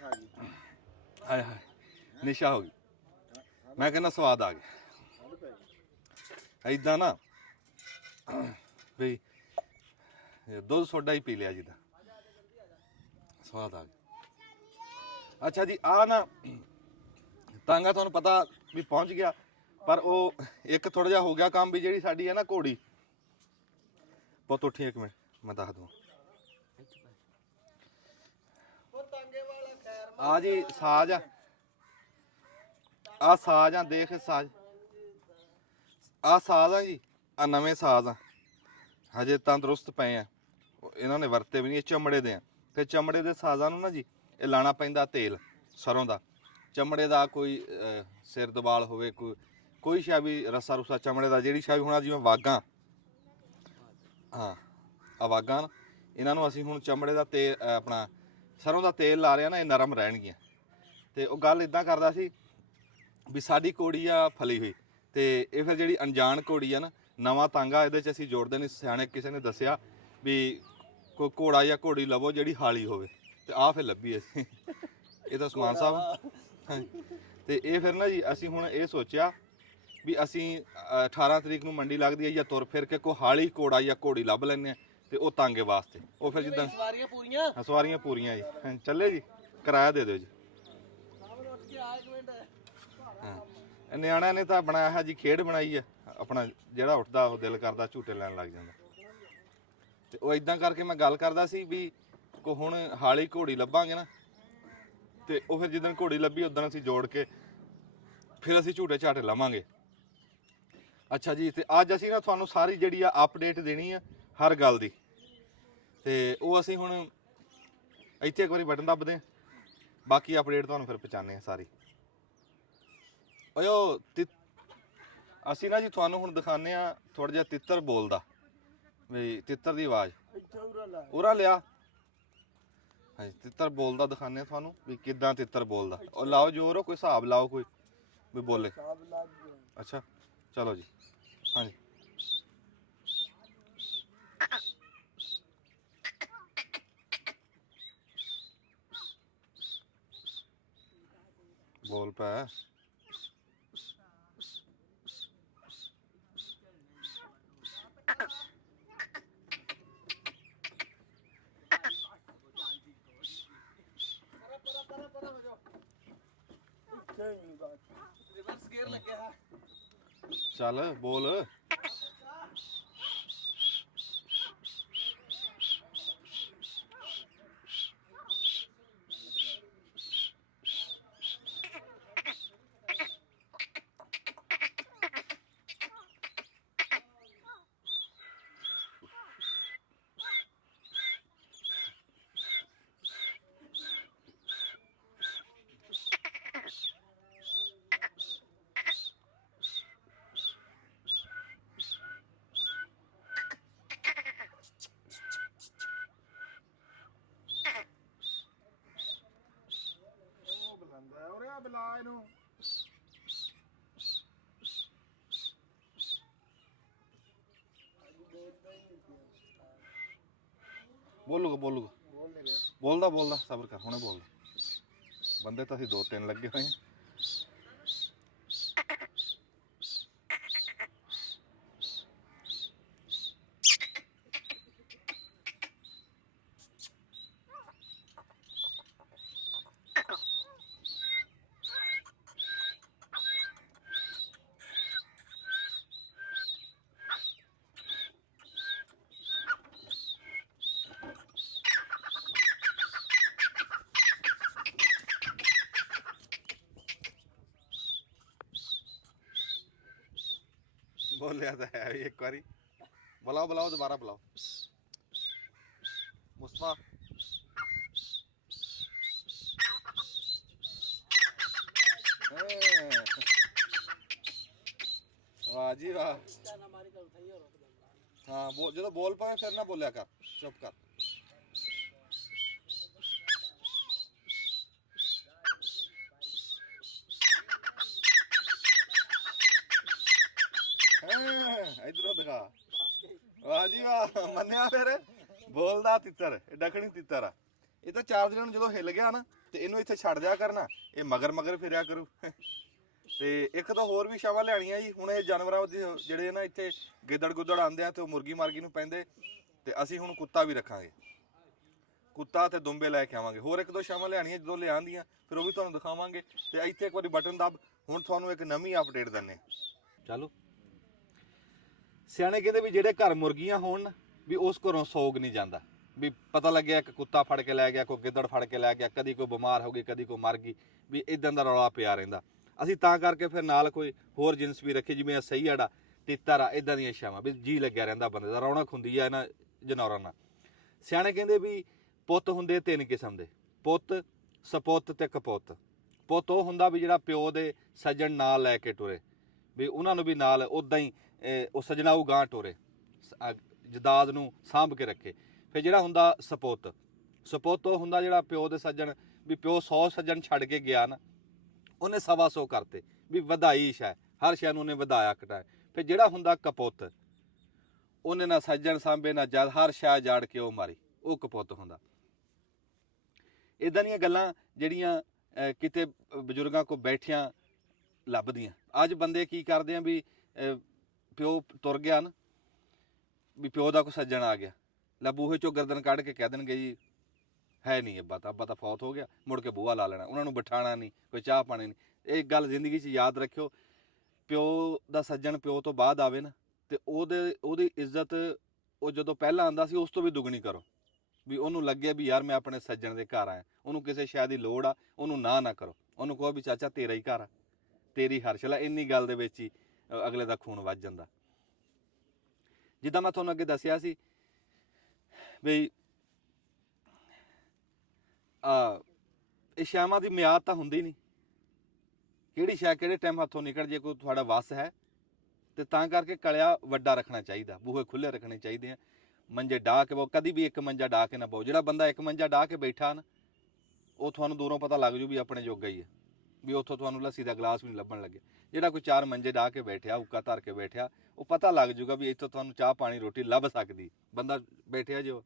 ਨਿਸ਼ਾ ਜੀ ਹਾਏ ਹਾਏ ਨਿਸ਼ਾ ਹੋ ਗਈ। ਮੈਂ ਕਹਿੰਦਾ ਸਵਾਦ ਆ ਗਿਆ ਹੱਡ ਪੈ ਗਈ। ਏਦਾਂ ਨਾ ਵੀ ਦੁੱਧ ਸੋਡਾ ਹੀ ਪੀ ਲਿਆ ਜਿੱਦਾਂ ਸਵਾਦ ਆ ਗਿਆ। ਅੱਛਾ ਜੀ ਆ ਨਾ ਤਾਂਗਾ ਤੁਹਾਨੂੰ ਪਤਾ ਵੀ ਪਹੁੰਚ ਗਿਆ, ਪਰ ਉਹ ਇੱਕ ਥੋੜਾ ਜਿਹਾ ਹੋ ਗਿਆ ਕੰਮ ਵੀ ਜਿਹੜੀ ਸਾਡੀ ਹੈ ਨਾ ਘੋੜੀ ਬਹੁਤ ਉੱਠੀ। ਇੱਕ ਮਿੰਟ ਮੈਂ ਦੱਸ ਦਵਾਂ। ਆ ਜੀ ਸਾਜ ਆ ਸਾਜ ਆ, ਦੇਖ ਸਾਜ ਆ ਸਾਜ ਆ ਜੀ, ਆ ਨਵੇਂ ਸਾਜ ਆ, ਹਜੇ ਤੰਦਰੁਸਤ ਪਏ ਆ, ਇਹਨਾਂ ਨੇ ਵਰਤੇ ਵੀ ਨਹੀਂ, ਇਹ ਚਮੜੇ ਦੇ ਆ। ਤੇ ਚਮੜੇ ਦੇ ਸਾਜ਼ਾਂ ਨੂੰ ਨਾ ਜੀ ਇਹ ਲਾਣਾ ਪੈਂਦਾ ਤੇਲ ਸਰੋਂ ਦਾ, ਚਮੜੇ ਦਾ ਕੋਈ ਸਿਰ ਦਬਾਲ ਹੋਵੇ, ਕੋਈ ਸ਼ਾ ਵੀ ਰੱਸਾ ਰੁੱਸਾ ਚਮੜੇ ਦਾ, ਜਿਹੜੀ ਸ਼ਾ ਵੀ ਹੋਣਾ, ਜਿਵੇਂ ਵਾਗਾਂ, ਹਾਂ ਆ ਵਾਗਾਂ ਨਾ, ਇਹਨਾਂ ਨੂੰ ਅਸੀਂ ਹੁਣ ਚਮੜੇ ਦਾ ਤੇਲ ਆਪਣਾ ਸਰੋਂ ਦਾ ਤੇਲ ਲਾ ਰਿਹਾ ਨਾ, ਇਹ ਨਰਮ ਰਹਿਣਗੀਆਂ। ਤੇ ਉਹ ਗੱਲ ਇਦਾਂ ਕਰਦਾ ਸੀ ਵੀ ਸਾਡੀ ਘੋੜੀ ਆ ਫਲੀ ਹੋਈ, ਤੇ ਇਹ ਫਿਰ ਜਿਹੜੀ ਅਣਜਾਣ ਘੋੜੀ ਆ ਨਾ, ਨਵਾਂ ਤਾਂਗਾ ਇਹਦੇ 'ਚ ਅਸੀਂ ਜੋੜਦੇ ਨਹੀਂ। ਸਿਆਣੇ ਕਿਸੇ ਨੇ ਦੱਸਿਆ ਵੀ ਕੋਈ ਘੋੜਾ ਜਾਂ ਘੋੜੀ ਲਵੋ ਜਿਹੜੀ ਹਾਲੀ ਹੋਵੇ, ਤੇ ਆਹ ਫਿਰ ਲੱਭੀ ਅਸੀਂ ਇਹ ਤਾਂ ਸਮਾਨ ਸਾਹਿਬ। ਤੇ ਇਹ ਫਿਰ ਨਾ ਜੀ ਅਸੀਂ ਹੁਣ ਇਹ ਸੋਚਿਆ ਵੀ ਅਸੀਂ 18 ਤਰੀਕ ਨੂੰ ਮੰਡੀ ਲੱਗਦੀ ਹੈ, ਜਾਂ ਤੁਰ ਫਿਰ ਕੇ ਕੋਈ ਹਾਲੀ ਘੋੜਾ ਜਾਂ ਘੋੜੀ ਲੱਭ ਲੈਂਦੇ ਆ, ਤੇ ਉਹ ਤਾਂਗੇ ਵਾਸਤੇ ਉਹ ਫਿਰ ਜਿੱਦਾਂ ਸਵਾਰੀਆਂ ਪੂਰੀਆਂ ਸਵਾਰੀਆਂ ਪੂਰੀਆਂ ਜੀ। ਚੱਲੇ ਜੀ, ਕਿਰਾਇਆ ਦੇ ਦਿਓ ਜੀ। ਸਾਹਮਣੇ ਉੱਠ ਕੇ ਆ ਇੱਕ ਮਿੰਟ। ਹਾਂ ਨਿਆਣਿਆਂ ਨੇ ਤਾਂ ਬਣਾਇਆ ਹੈ ਜੀ, ਖੇਡ ਬਣਾਈ ਆ ਆਪਣਾ, ਜਿਹੜਾ ਉੱਠਦਾ ਉਹ ਦਿਲ ਕਰਦਾ ਝੂਟੇ ਲੈਣ ਲੱਗ ਜਾਂਦਾ। ਤੇ ਉਹ ਇਦਾਂ ਕਰਕੇ ਮੈਂ ਗੱਲ ਕਰਦਾ ਸੀ ਵੀ ਕੋ ਹੁਣ ਹਾਲੀ ਘੋੜੀ ਲੱਭਾਂਗੇ ਨਾ, ਤੇ ਉਹ ਫਿਰ ਜਿੱਦਣ ਘੋੜੀ ਲੱਭੀ ਉਦੋਂ ਅਸੀਂ ਜੋੜ ਕੇ ਫਿਰ ਅਸੀਂ ਝੂਟੇ ਝਾਟੇ ਲਵਾਂਗੇ। ਅੱਛਾ ਜੀ, ਤੇ ਅੱਜ ਅਸੀਂ ਨਾ ਤੁਹਾਨੂੰ ਸਾਰੀ ਜਿਹੜੀ ਆ ਅਪਡੇਟ ਦੇਣੀ ਆ ਹਰ ਗੱਲ ਦੀ, ਤੇ ਉਹ ਅਸੀਂ ਹੁਣ ਇੱਥੇ ਇੱਕ ਵਾਰੀ ਬਟਨ ਦੱਬਦੇ ਹਾਂ, ਬਾਕੀ ਅਪਡੇਟ ਤੁਹਾਨੂੰ ਫਿਰ ਪਹੁੰਚਾਉਂਦੇ ਆ ਸਾਰੀ। ਓਯੋ ਅਸੀਂ ਨਾ ਜੀ ਤੁਹਾਨੂੰ ਹੁਣ ਦਿਖਾਉਂਦੇ ਆ ਥੋੜਾ ਜਿਹਾ ਤਿੱਤਰ ਬੋਲਦਾ, ਵੀ ਤਿੱਤਰ ਦੀ ਆਵਾਜ਼ ਇੱਥੇ ਉਰਾ ਲਾ ਉਰਾ ਲਿਆ। ਹਾਂਜੀ ਤਿੱਤਰ ਬੋਲਦਾ ਦਿਖਾਉਂਦੇ ਆ ਤੁਹਾਨੂੰ ਵੀ ਕਿੱਦਾਂ ਤਿੱਤਰ ਬੋਲਦਾ। ਉਹ ਲਾਓ ਜੋਰ, ਕੋਈ ਹਿਸਾਬ ਲਾਓ ਕੋਈ ਵੀ ਬੋਲੇ। ਸਾਬ ਲੱਗ ਗਿਆ। ਅੱਛਾ ਚਲੋ ਜੀ। ਹਾਂਜੀ ਬੋਲ ਪੈ। ਰਿਵਰਸ ਗੇਅਰ ਲੱਗਿਆ ਹੈ। ਚੱਲ ਬੋਲ। ਬੁਲਾ ਇਹਨੂੰ। ਬੋਲੂਗਾ ਬੋਲੂਗਾ ਬੋਲ ਦੇ ਰਿਹਾ। ਬੋਲਦਾ ਬੋਲਦਾ ਸਬਰ ਕਰ, ਹੁਣੇ ਬੋਲਦਾ। ਬੰਦੇ ਤਾਂ ਅਸੀਂ 2-3 ਲੱਗੇ ਹੋਏ ਬੋਲਿਆ ਤਾਂ ਹੈ ਵੀ ਇੱਕ ਵਾਰੀ। ਬੁਲਾਓ ਬੁਲਾਓ ਦੁਬਾਰਾ ਬੁਲਾਓ ਮੁਸਤਫਾ। ਵਾਹ ਜੀ ਵਾਹ। ਹਾਂ ਜਦੋਂ ਬੋਲ ਪਾਏ ਫਿਰ ਨਾ ਬੋਲਿਆ ਕਰ, ਚੁੱਪ ਕਰ। ਇਧਰੋਂ ਦਿਖਾ। ਵਾਹ ਜੀ ਵਾਹ, ਮੰਨਿਆ ਫਿਰ। ਬੋਲਦਾ ਤਿੱਤਰ, ਇਹ ਦੱਖਣੀ ਤਿੱਤਰ ਆ। ਇਹ ਤਾਂ 4 ਦਿਨਾਂ ਨੂੰ ਜਦੋਂ ਹਿੱਲ ਗਿਆ ਨਾ ਤੇ ਇਹਨੂੰ ਇੱਥੇ ਛੱਡ ਦਿਆ ਕਰਨਾ, ਇਹ ਮਗਰ ਮਗਰ ਫਿਰਿਆ ਕਰੂ। ਤੇ ਇੱਕ ਤਾਂ ਹੋਰ ਵੀ ਛਾਵਾਂ ਲਿਆਣੀਆਂ ਜੀ। ਹੁਣ ਇਹ ਜਾਨਵਰਾਂ ਦੇ ਜਿਹੜੇ ਨਾ ਇੱਥੇ ਗਿੱਦੜ ਗੁੱਦੜ ਆਉਂਦੇ ਆ ਤੇ ਉਹ ਮੁਰਗੀ ਮਾਰਗੀ ਨੂੰ ਪੈਂਦੇ, ਤੇ ਅਸੀਂ ਹੁਣ ਕੁੱਤਾ ਵੀ ਰੱਖਾਂਗੇ, ਕੁੱਤਾ ਤੇ ਦੁੰਬੇ ਲੈ ਕੇ ਆਵਾਂਗੇ। ਹੋਰ ਇੱਕ ਦੋ ਛਾਵਾਂ ਲਿਆਣੀਆਂ, ਜਦੋਂ ਲਿਆਂਦੀਆਂ ਫਿਰ ਉਹ ਵੀ ਤੁਹਾਨੂੰ ਦਿਖਾਵਾਂਗੇ। ਤੇ ਇੱਥੇ ਇੱਕ ਵਾਰੀ ਬਟਨ ਦੱਬ, ਹੁਣ ਤੁਹਾਨੂੰ ਇੱਕ ਨਵੀਂ ਅਪਡੇਟ ਦਿੰਨੇ। ਚਲੋ, ਸਿਆਣੇ ਕਹਿੰਦੇ ਵੀ ਜਿਹੜੇ ਘਰ ਮੁਰਗੀਆਂ ਹੋਣ ਨਾ, ਵੀ ਉਸ ਘਰੋਂ ਸੋਗ ਨਹੀਂ ਜਾਂਦਾ। ਵੀ ਪਤਾ ਲੱਗਿਆ ਇੱਕ ਕੁੱਤਾ ਫੜ ਕੇ ਲੈ ਗਿਆ, ਕੋਈ ਗਿੱਦੜ ਫੜ ਕੇ ਲੈ ਗਿਆ, ਕਦੀ ਕੋਈ ਬਿਮਾਰ ਹੋ ਗਈ, ਕਦੀ ਕੋਈ ਮਰ ਗਈ, ਵੀ ਇਦਾਂ ਦਾ ਰੌਲਾ ਪਿਆ ਰਹਿੰਦਾ। ਅਸੀਂ ਤਾਂ ਕਰਕੇ ਫਿਰ ਨਾਲ ਕੋਈ ਹੋਰ ਜਿਨਸ ਵੀ ਰੱਖੀ, ਜਿਵੇਂ ਸਹੀਆੜਾ, ਤਿੱਤਰ ਆ, ਇਦਾਂ ਦੀਆਂ ਛਾਵਾਂ, ਵੀ ਜੀ ਲੱਗਿਆ ਰਹਿੰਦਾ ਬੰਦੇ ਦਾ, ਰੌਣਕ ਹੁੰਦੀ ਆ ਇਹਨਾਂ ਜਨੌਰਾਂ ਨਾਲ। ਸਿਆਣੇ ਕਹਿੰਦੇ ਵੀ ਪੁੱਤ ਹੁੰਦੇ 3 ਕਿਸਮ ਦੇ, ਪੁੱਤ, ਸਪੁੱਤ ਤੇ ਕਪੁੱਤ। ਪੁੱਤ ਉਹ ਹੁੰਦਾ ਵੀ ਜਿਹੜਾ ਪਿਓ ਦੇ ਸੱਜਣ ਨਾਲ ਲੈ ਕੇ ਟੁਰੇ, ਵੀ ਉਹਨਾਂ ਨੂੰ ਵੀ ਨਾਲ ਉੱਦਾਂ ਹੀ ਉਹ ਸਜਣਾਊ ਗਾਂ ਟੁਰੇ, ਜਦਾਦ ਨੂੰ ਸਾਂਭ ਕੇ ਰੱਖੇ। ਫਿਰ ਜਿਹੜਾ ਹੁੰਦਾ ਸਪੁੱਤ, ਸਪੁੱਤ ਉਹ ਹੁੰਦਾ ਜਿਹੜਾ ਪਿਓ ਦੇ ਸੱਜਣ, ਵੀ ਪਿਓ 100 ਸੱਜਣ ਛੱਡ ਕੇ ਗਿਆ ਨਾ, ਉਹਨੇ 125 ਕਰਤੇ, ਵੀ ਵਧਾਈ ਸ਼ੈ, ਹਰ ਸ਼ੈ ਨੂੰ ਉਹਨੇ ਵਧਾਇਆ ਘਟਾਇਆ। ਫਿਰ ਜਿਹੜਾ ਹੁੰਦਾ ਕਪੁੱਤ, ਉਹਨੇ ਨਾ ਸੱਜਣ ਸਾਂਭੇ ਨਾ ਜਦ, ਹਰ ਸ਼ੈ ਜਾੜ ਕੇ ਉਹ ਮਾਰੀ, ਉਹ ਕਪੁੱਤ ਹੁੰਦਾ। ਇਦਾਂ ਦੀਆਂ ਗੱਲਾਂ ਜਿਹੜੀਆਂ ਕਿਤੇ ਬਜ਼ੁਰਗਾਂ ਕੋਲ ਬੈਠਿਆਂ ਲੱਭਦੀਆਂ। ਅੱਜ ਬੰਦੇ ਕੀ ਕਰਦੇ ਆ ਵੀ ਪਿਓ ਤੁਰ ਗਿਆ ਨਾ, ਵੀ ਪਿਓ ਦਾ ਕੋਈ ਸੱਜਣ ਆ ਗਿਆ, ਲੈ ਬੂਹੇ ਚੋਂ ਗਰਦਨ ਕੱਢ ਕੇ ਕਹਿ ਦੇਣਗੇ ਜੀ ਹੈ ਨਹੀਂ ਅੱਬਾ ਤਾਂ ਫੌਤ ਹੋ ਗਿਆ, ਮੁੜ ਕੇ ਬੂਹਾ ਲਾ ਲੈਣਾ, ਉਹਨਾਂ ਨੂੰ ਬਿਠਾਣਾ ਨਹੀਂ, ਕੋਈ ਚਾਹ ਪਾਣੀ ਨਹੀਂ। ਇਹ ਗੱਲ ਜ਼ਿੰਦਗੀ 'ਚ ਯਾਦ ਰੱਖਿਓ, ਪਿਓ ਦਾ ਸੱਜਣ ਪਿਓ ਤੋਂ ਬਾਅਦ ਆਵੇ ਨਾ, ਤੇ ਉਹਦੀ ਇੱਜ਼ਤ ਉਹ ਜਦੋਂ ਪਹਿਲਾਂ ਆਉਂਦਾ ਸੀ ਉਸ ਤੋਂ ਵੀ ਦੁੱਗਣੀ ਕਰੋ। ਵੀ ਉਹਨੂੰ ਲੱਗੇ ਵੀ ਯਾਰ ਮੈਂ ਆਪਣੇ ਸੱਜਣ ਦੇ ਘਰ ਆਇਆ, ਉਹਨੂੰ ਕਿਸੇ ਸ਼ੈ ਦੀ ਲੋੜ ਆ, ਉਹਨੂੰ ਨਾ ਕਰੋ, ਉਹਨੂੰ ਕਹੋ ਵੀ ਚਾਚਾ ਤੇਰਾ ਹੀ ਘਰ ਆ, ਤੇਰੀ ਹਰਸ਼ਲ ਆ। ਇੰਨੀ ਗੱਲ ਦੇ ਵਿੱਚ ਹੀ ਅਗਲੇ ਦਾ ਖੂਨ ਵੱਜ ਜਾਂਦਾ। ਜਿੱਦਾਂ ਮੈਂ ਤੁਹਾਨੂੰ ਅੱਗੇ ਦੱਸਿਆ ਸੀ ਵੀ ਇਹ ਛਾਵਾਂ ਦੀ ਮਿਆਦ ਤਾਂ ਹੁੰਦੀ ਨਹੀਂ, ਕਿਹੜੀ ਸ਼ੈ ਕਿਹੜੇ ਟਾਈਮ ਹੱਥੋਂ ਨਿਕਲ ਜੇ, ਕੋਈ ਤੁਹਾਡਾ ਵੱਸ ਹੈ। ਤੇ ਤਾਂ ਕਰਕੇ ਕਲਿਆ ਵੱਡਾ ਰੱਖਣਾ ਚਾਹੀਦਾ, ਬੂਹੇ ਖੁੱਲੇ ਰੱਖਣੇ ਚਾਹੀਦੇ ਆ। ਮੰਜੇ ਡਾਹ ਕੇ ਪਾਓ, ਕਦੀ ਵੀ ਇੱਕ ਮੰਜਾ ਡਾਹ ਕੇ ਨਾ ਪਾਓ। ਜਿਹੜਾ ਬੰਦਾ ਇੱਕ ਮੰਜਾ ਡਾਹ ਕੇ ਬੈਠਾ ਨਾ, ਉਹ ਤੁਹਾਨੂੰ ਦੂਰੋਂ ਪਤਾ ਲੱਗ ਜੂ ਵੀ ਆਪਣੇ ਜੋਗਾ ਹੀ ਹੈ, ਵੀ ਉੱਥੋਂ ਤੁਹਾਨੂੰ ਲੱਸੀ ਦਾ ਗਲਾਸ ਵੀ ਨਹੀਂ ਲੱਭਣ ਲੱਗੇ। ਜਿਹੜਾ ਕੋਈ 4 ਮੰਜੇ ਡਾਹ ਕੇ ਬੈਠਿਆ, ਉੱਕਾ ਧਰ ਕੇ ਬੈਠਿਆ, ਉਹ ਪਤਾ ਲੱਗ ਜੂਗਾ ਵੀ ਇੱਥੋਂ ਤੁਹਾਨੂੰ ਚਾਹ ਪਾਣੀ ਰੋਟੀ ਲੱਭ ਸਕਦੀ ਬੰਦਾ ਬੈਠਿਆ ਜੋ।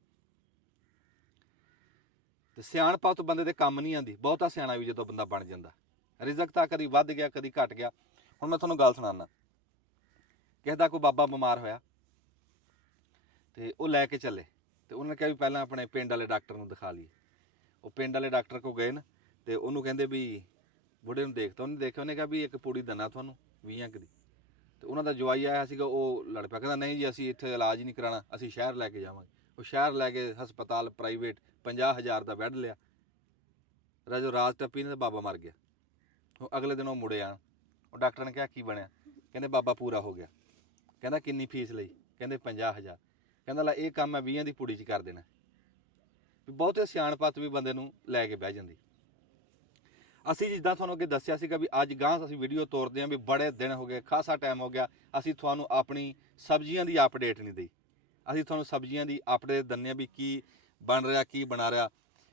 ਤੇ ਸਿਆਣਪਾ ਤੋਂ ਬੰਦੇ ਦੇ ਕੰਮ ਨਹੀਂ ਆਉਂਦੀ। ਬਹੁਤਾ ਸਿਆਣਾ ਵੀ ਜਦੋਂ ਬੰਦਾ ਬਣ ਜਾਂਦਾ, ਰਿਜ਼ਕ ਤਾਂ ਕਦੀ ਵੱਧ ਗਿਆ ਕਦੀ ਘਟ ਗਿਆ। ਹੁਣ ਮੈਂ ਤੁਹਾਨੂੰ ਗੱਲ ਸੁਣਾਉਣਾ, ਕਿਸੇ ਦਾ ਕੋਈ ਬਾਬਾ ਬਿਮਾਰ ਹੋਇਆ ਤੇ ਉਹ ਲੈ ਕੇ ਚੱਲੇ, ਤੇ ਉਹਨੇ ਕਿਹਾ ਵੀ ਪਹਿਲਾਂ ਆਪਣੇ ਪਿੰਡ ਵਾਲੇ ਡਾਕਟਰ ਨੂੰ ਦਿਖਾ ਲਈਏ। ਉਹ ਪਿੰਡ ਵਾਲੇ ਡਾਕਟਰ ਕੋਲ ਗਏ ਨਾ, ਤੇ ਉਹਨੂੰ ਕਹਿੰਦੇ ਵੀ ਬੁੱਢੇ ਨੂੰ ਦੇਖਤਾ, ਉਹਨੇ ਦੇਖਿਆ, ਉਹਨੇ ਕਿਹਾ ਵੀ ਇੱਕ ਪੂੜੀ ਦਿੰਦਾ ਤੁਹਾਨੂੰ 20 ਦੀ। ਤੇ ਉਹਨਾਂ ਦਾ ਜਵਾਈ ਆਇਆ ਸੀਗਾ, ਉਹ ਲੜ ਪਿਆ, ਕਹਿੰਦਾ ਨਹੀਂ ਜੀ ਅਸੀਂ ਇੱਥੇ ਇਲਾਜ ਨਹੀਂ ਕਰਾਉਣਾ, ਅਸੀਂ ਸ਼ਹਿਰ ਲੈ ਕੇ ਜਾਵਾਂਗੇ। ਉਹ ਸ਼ਹਿਰ ਲੈ ਕੇ ਹਸਪਤਾਲ ਪ੍ਰਾਈਵੇਟ 50,000 ਦਾ ਬੈੱਡ ਲਿਆ, ਰਾਜੋ ਰਾਤ ਟੱਪੀ ਨੇ ਤੇ ਬਾਬਾ ਮਰ ਗਿਆ। ਉਹ ਅਗਲੇ ਦਿਨ ਉਹ ਮੁੜੇ ਆਣ, ਉਹ ਡਾਕਟਰ ਨੇ ਕਿਹਾ ਕੀ ਬਣਿਆ, ਕਹਿੰਦੇ ਬਾਬਾ ਪੂਰਾ ਹੋ ਗਿਆ। ਕਹਿੰਦਾ ਕਿੰਨੀ ਫੀਸ ਲਈ, ਕਹਿੰਦੇ 50,000। ਕਹਿੰਦਾ ਲੈ ਇਹ ਕੰਮ ਮੈਂ 20 ਦੀ ਪੁੜੀ 'ਚ ਕਰ ਦੇਣਾ। ਵੀ ਬਹੁਤੇ ਸਿਆਣਪਤ ਵੀ ਬੰਦੇ ਨੂੰ ਲੈ ਕੇ ਬਹਿ ਜਾਂਦੀ। ਅਸੀਂ ਜਿੱਦਾਂ ਤੁਹਾਨੂੰ ਅੱਗੇ ਦੱਸਿਆ ਸੀਗਾ ਵੀ ਅੱਜ ਗਾਂ ਅਸੀਂ ਵੀਡੀਓ ਤੋਰਦੇ ਹਾਂ, ਵੀ ਬੜੇ ਦਿਨ ਹੋ ਗਏ, ਖਾਸਾ ਟਾਈਮ ਹੋ ਗਿਆ, ਅਸੀਂ ਤੁਹਾਨੂੰ ਆਪਣੀ ਸਬਜ਼ੀਆਂ ਦੀ ਅਪਡੇਟ ਨਹੀਂ ਦੇਈ। ਅਸੀਂ ਤੁਹਾਨੂੰ ਸਬਜ਼ੀਆਂ ਦੀ ਅਪਡੇਟ ਦਿੰਦੇ ਹਾਂ ਵੀ ਕੀ ਬਣ ਰਿਹਾ, ਕੀ ਬਣਾ ਰਿਹਾ,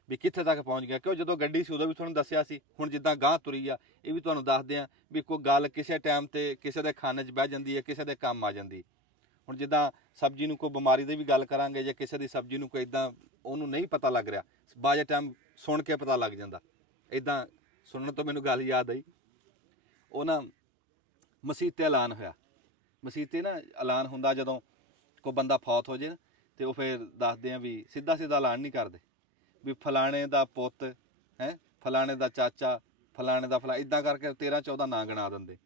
ਵੀ ਕਿੱਥੇ ਤੱਕ ਪਹੁੰਚ ਗਿਆ। ਕਿਉਂ ਜਦੋਂ ਗੱਡੀ ਸੀ ਉਦੋਂ ਵੀ ਤੁਹਾਨੂੰ ਦੱਸਿਆ ਸੀ, ਹੁਣ ਜਿੱਦਾਂ ਗਾਂ ਤੁਰੀ ਆ ਇਹ ਵੀ ਤੁਹਾਨੂੰ ਦੱਸਦੇ ਹਾਂ ਵੀ ਕੋਈ ਗੱਲ ਕਿਸੇ ਟਾਈਮ ਤੇ ਕਿਸੇ ਦੇ ਖਾਨੇ 'ਚ ਬਹਿ ਜਾਂਦੀ ਹੈ, ਕਿਸੇ ਦੇ ਕੰਮ ਆ ਜਾਂਦੀ। ਹੁਣ ਜਿੱਦਾਂ ਸਬਜ਼ੀ ਨੂੰ ਕੋਈ ਬਿਮਾਰੀ ਦੀ ਵੀ ਗੱਲ ਕਰਾਂਗੇ, ਜਾਂ ਕਿਸੇ ਦੀ ਸਬਜ਼ੀ ਨੂੰ ਕੋਈ ਇੱਦਾਂ ਉਹਨੂੰ ਨਹੀਂ ਪਤਾ ਲੱਗ ਰਿਹਾ, ਬਾਜੇ ਟਾਈਮ ਸੁਣ ਕੇ ਪਤਾ ਲੱਗ ਜਾਂਦਾ। ਇੱਦਾਂ ਸੁਣਨ ਤੋਂ ਮੈਨੂੰ ਗੱਲ ਯਾਦ ਆਈ, ਉਹ ਨਾ ਮਸੀਤ 'ਤੇ ਐਲਾਨ ਹੋਇਆ। ਮਸੀਤ 'ਤੇ ਨਾ ਐਲਾਨ ਹੁੰਦਾ ਜਦੋਂ ਕੋਈ ਬੰਦਾ ਫੌਤ ਹੋ ਜੇ ਨਾ, ਤੇ ਉਹ ਫਿਰ ਦੱਸਦੇ ਆ ਵੀ ਸਿੱਧਾ ਐਲਾਨ ਨਹੀਂ ਕਰਦੇ ਵੀ ਫਲਾਣੇ ਦਾ ਪੁੱਤ ਹੈ, ਫਲਾਣੇ ਦਾ ਚਾਚਾ, ਫਲਾਣੇ ਦਾ ਇੱਦਾਂ ਕਰਕੇ 13-14 ਨਾਂ ਗਿਣਾ ਦਿੰਦੇ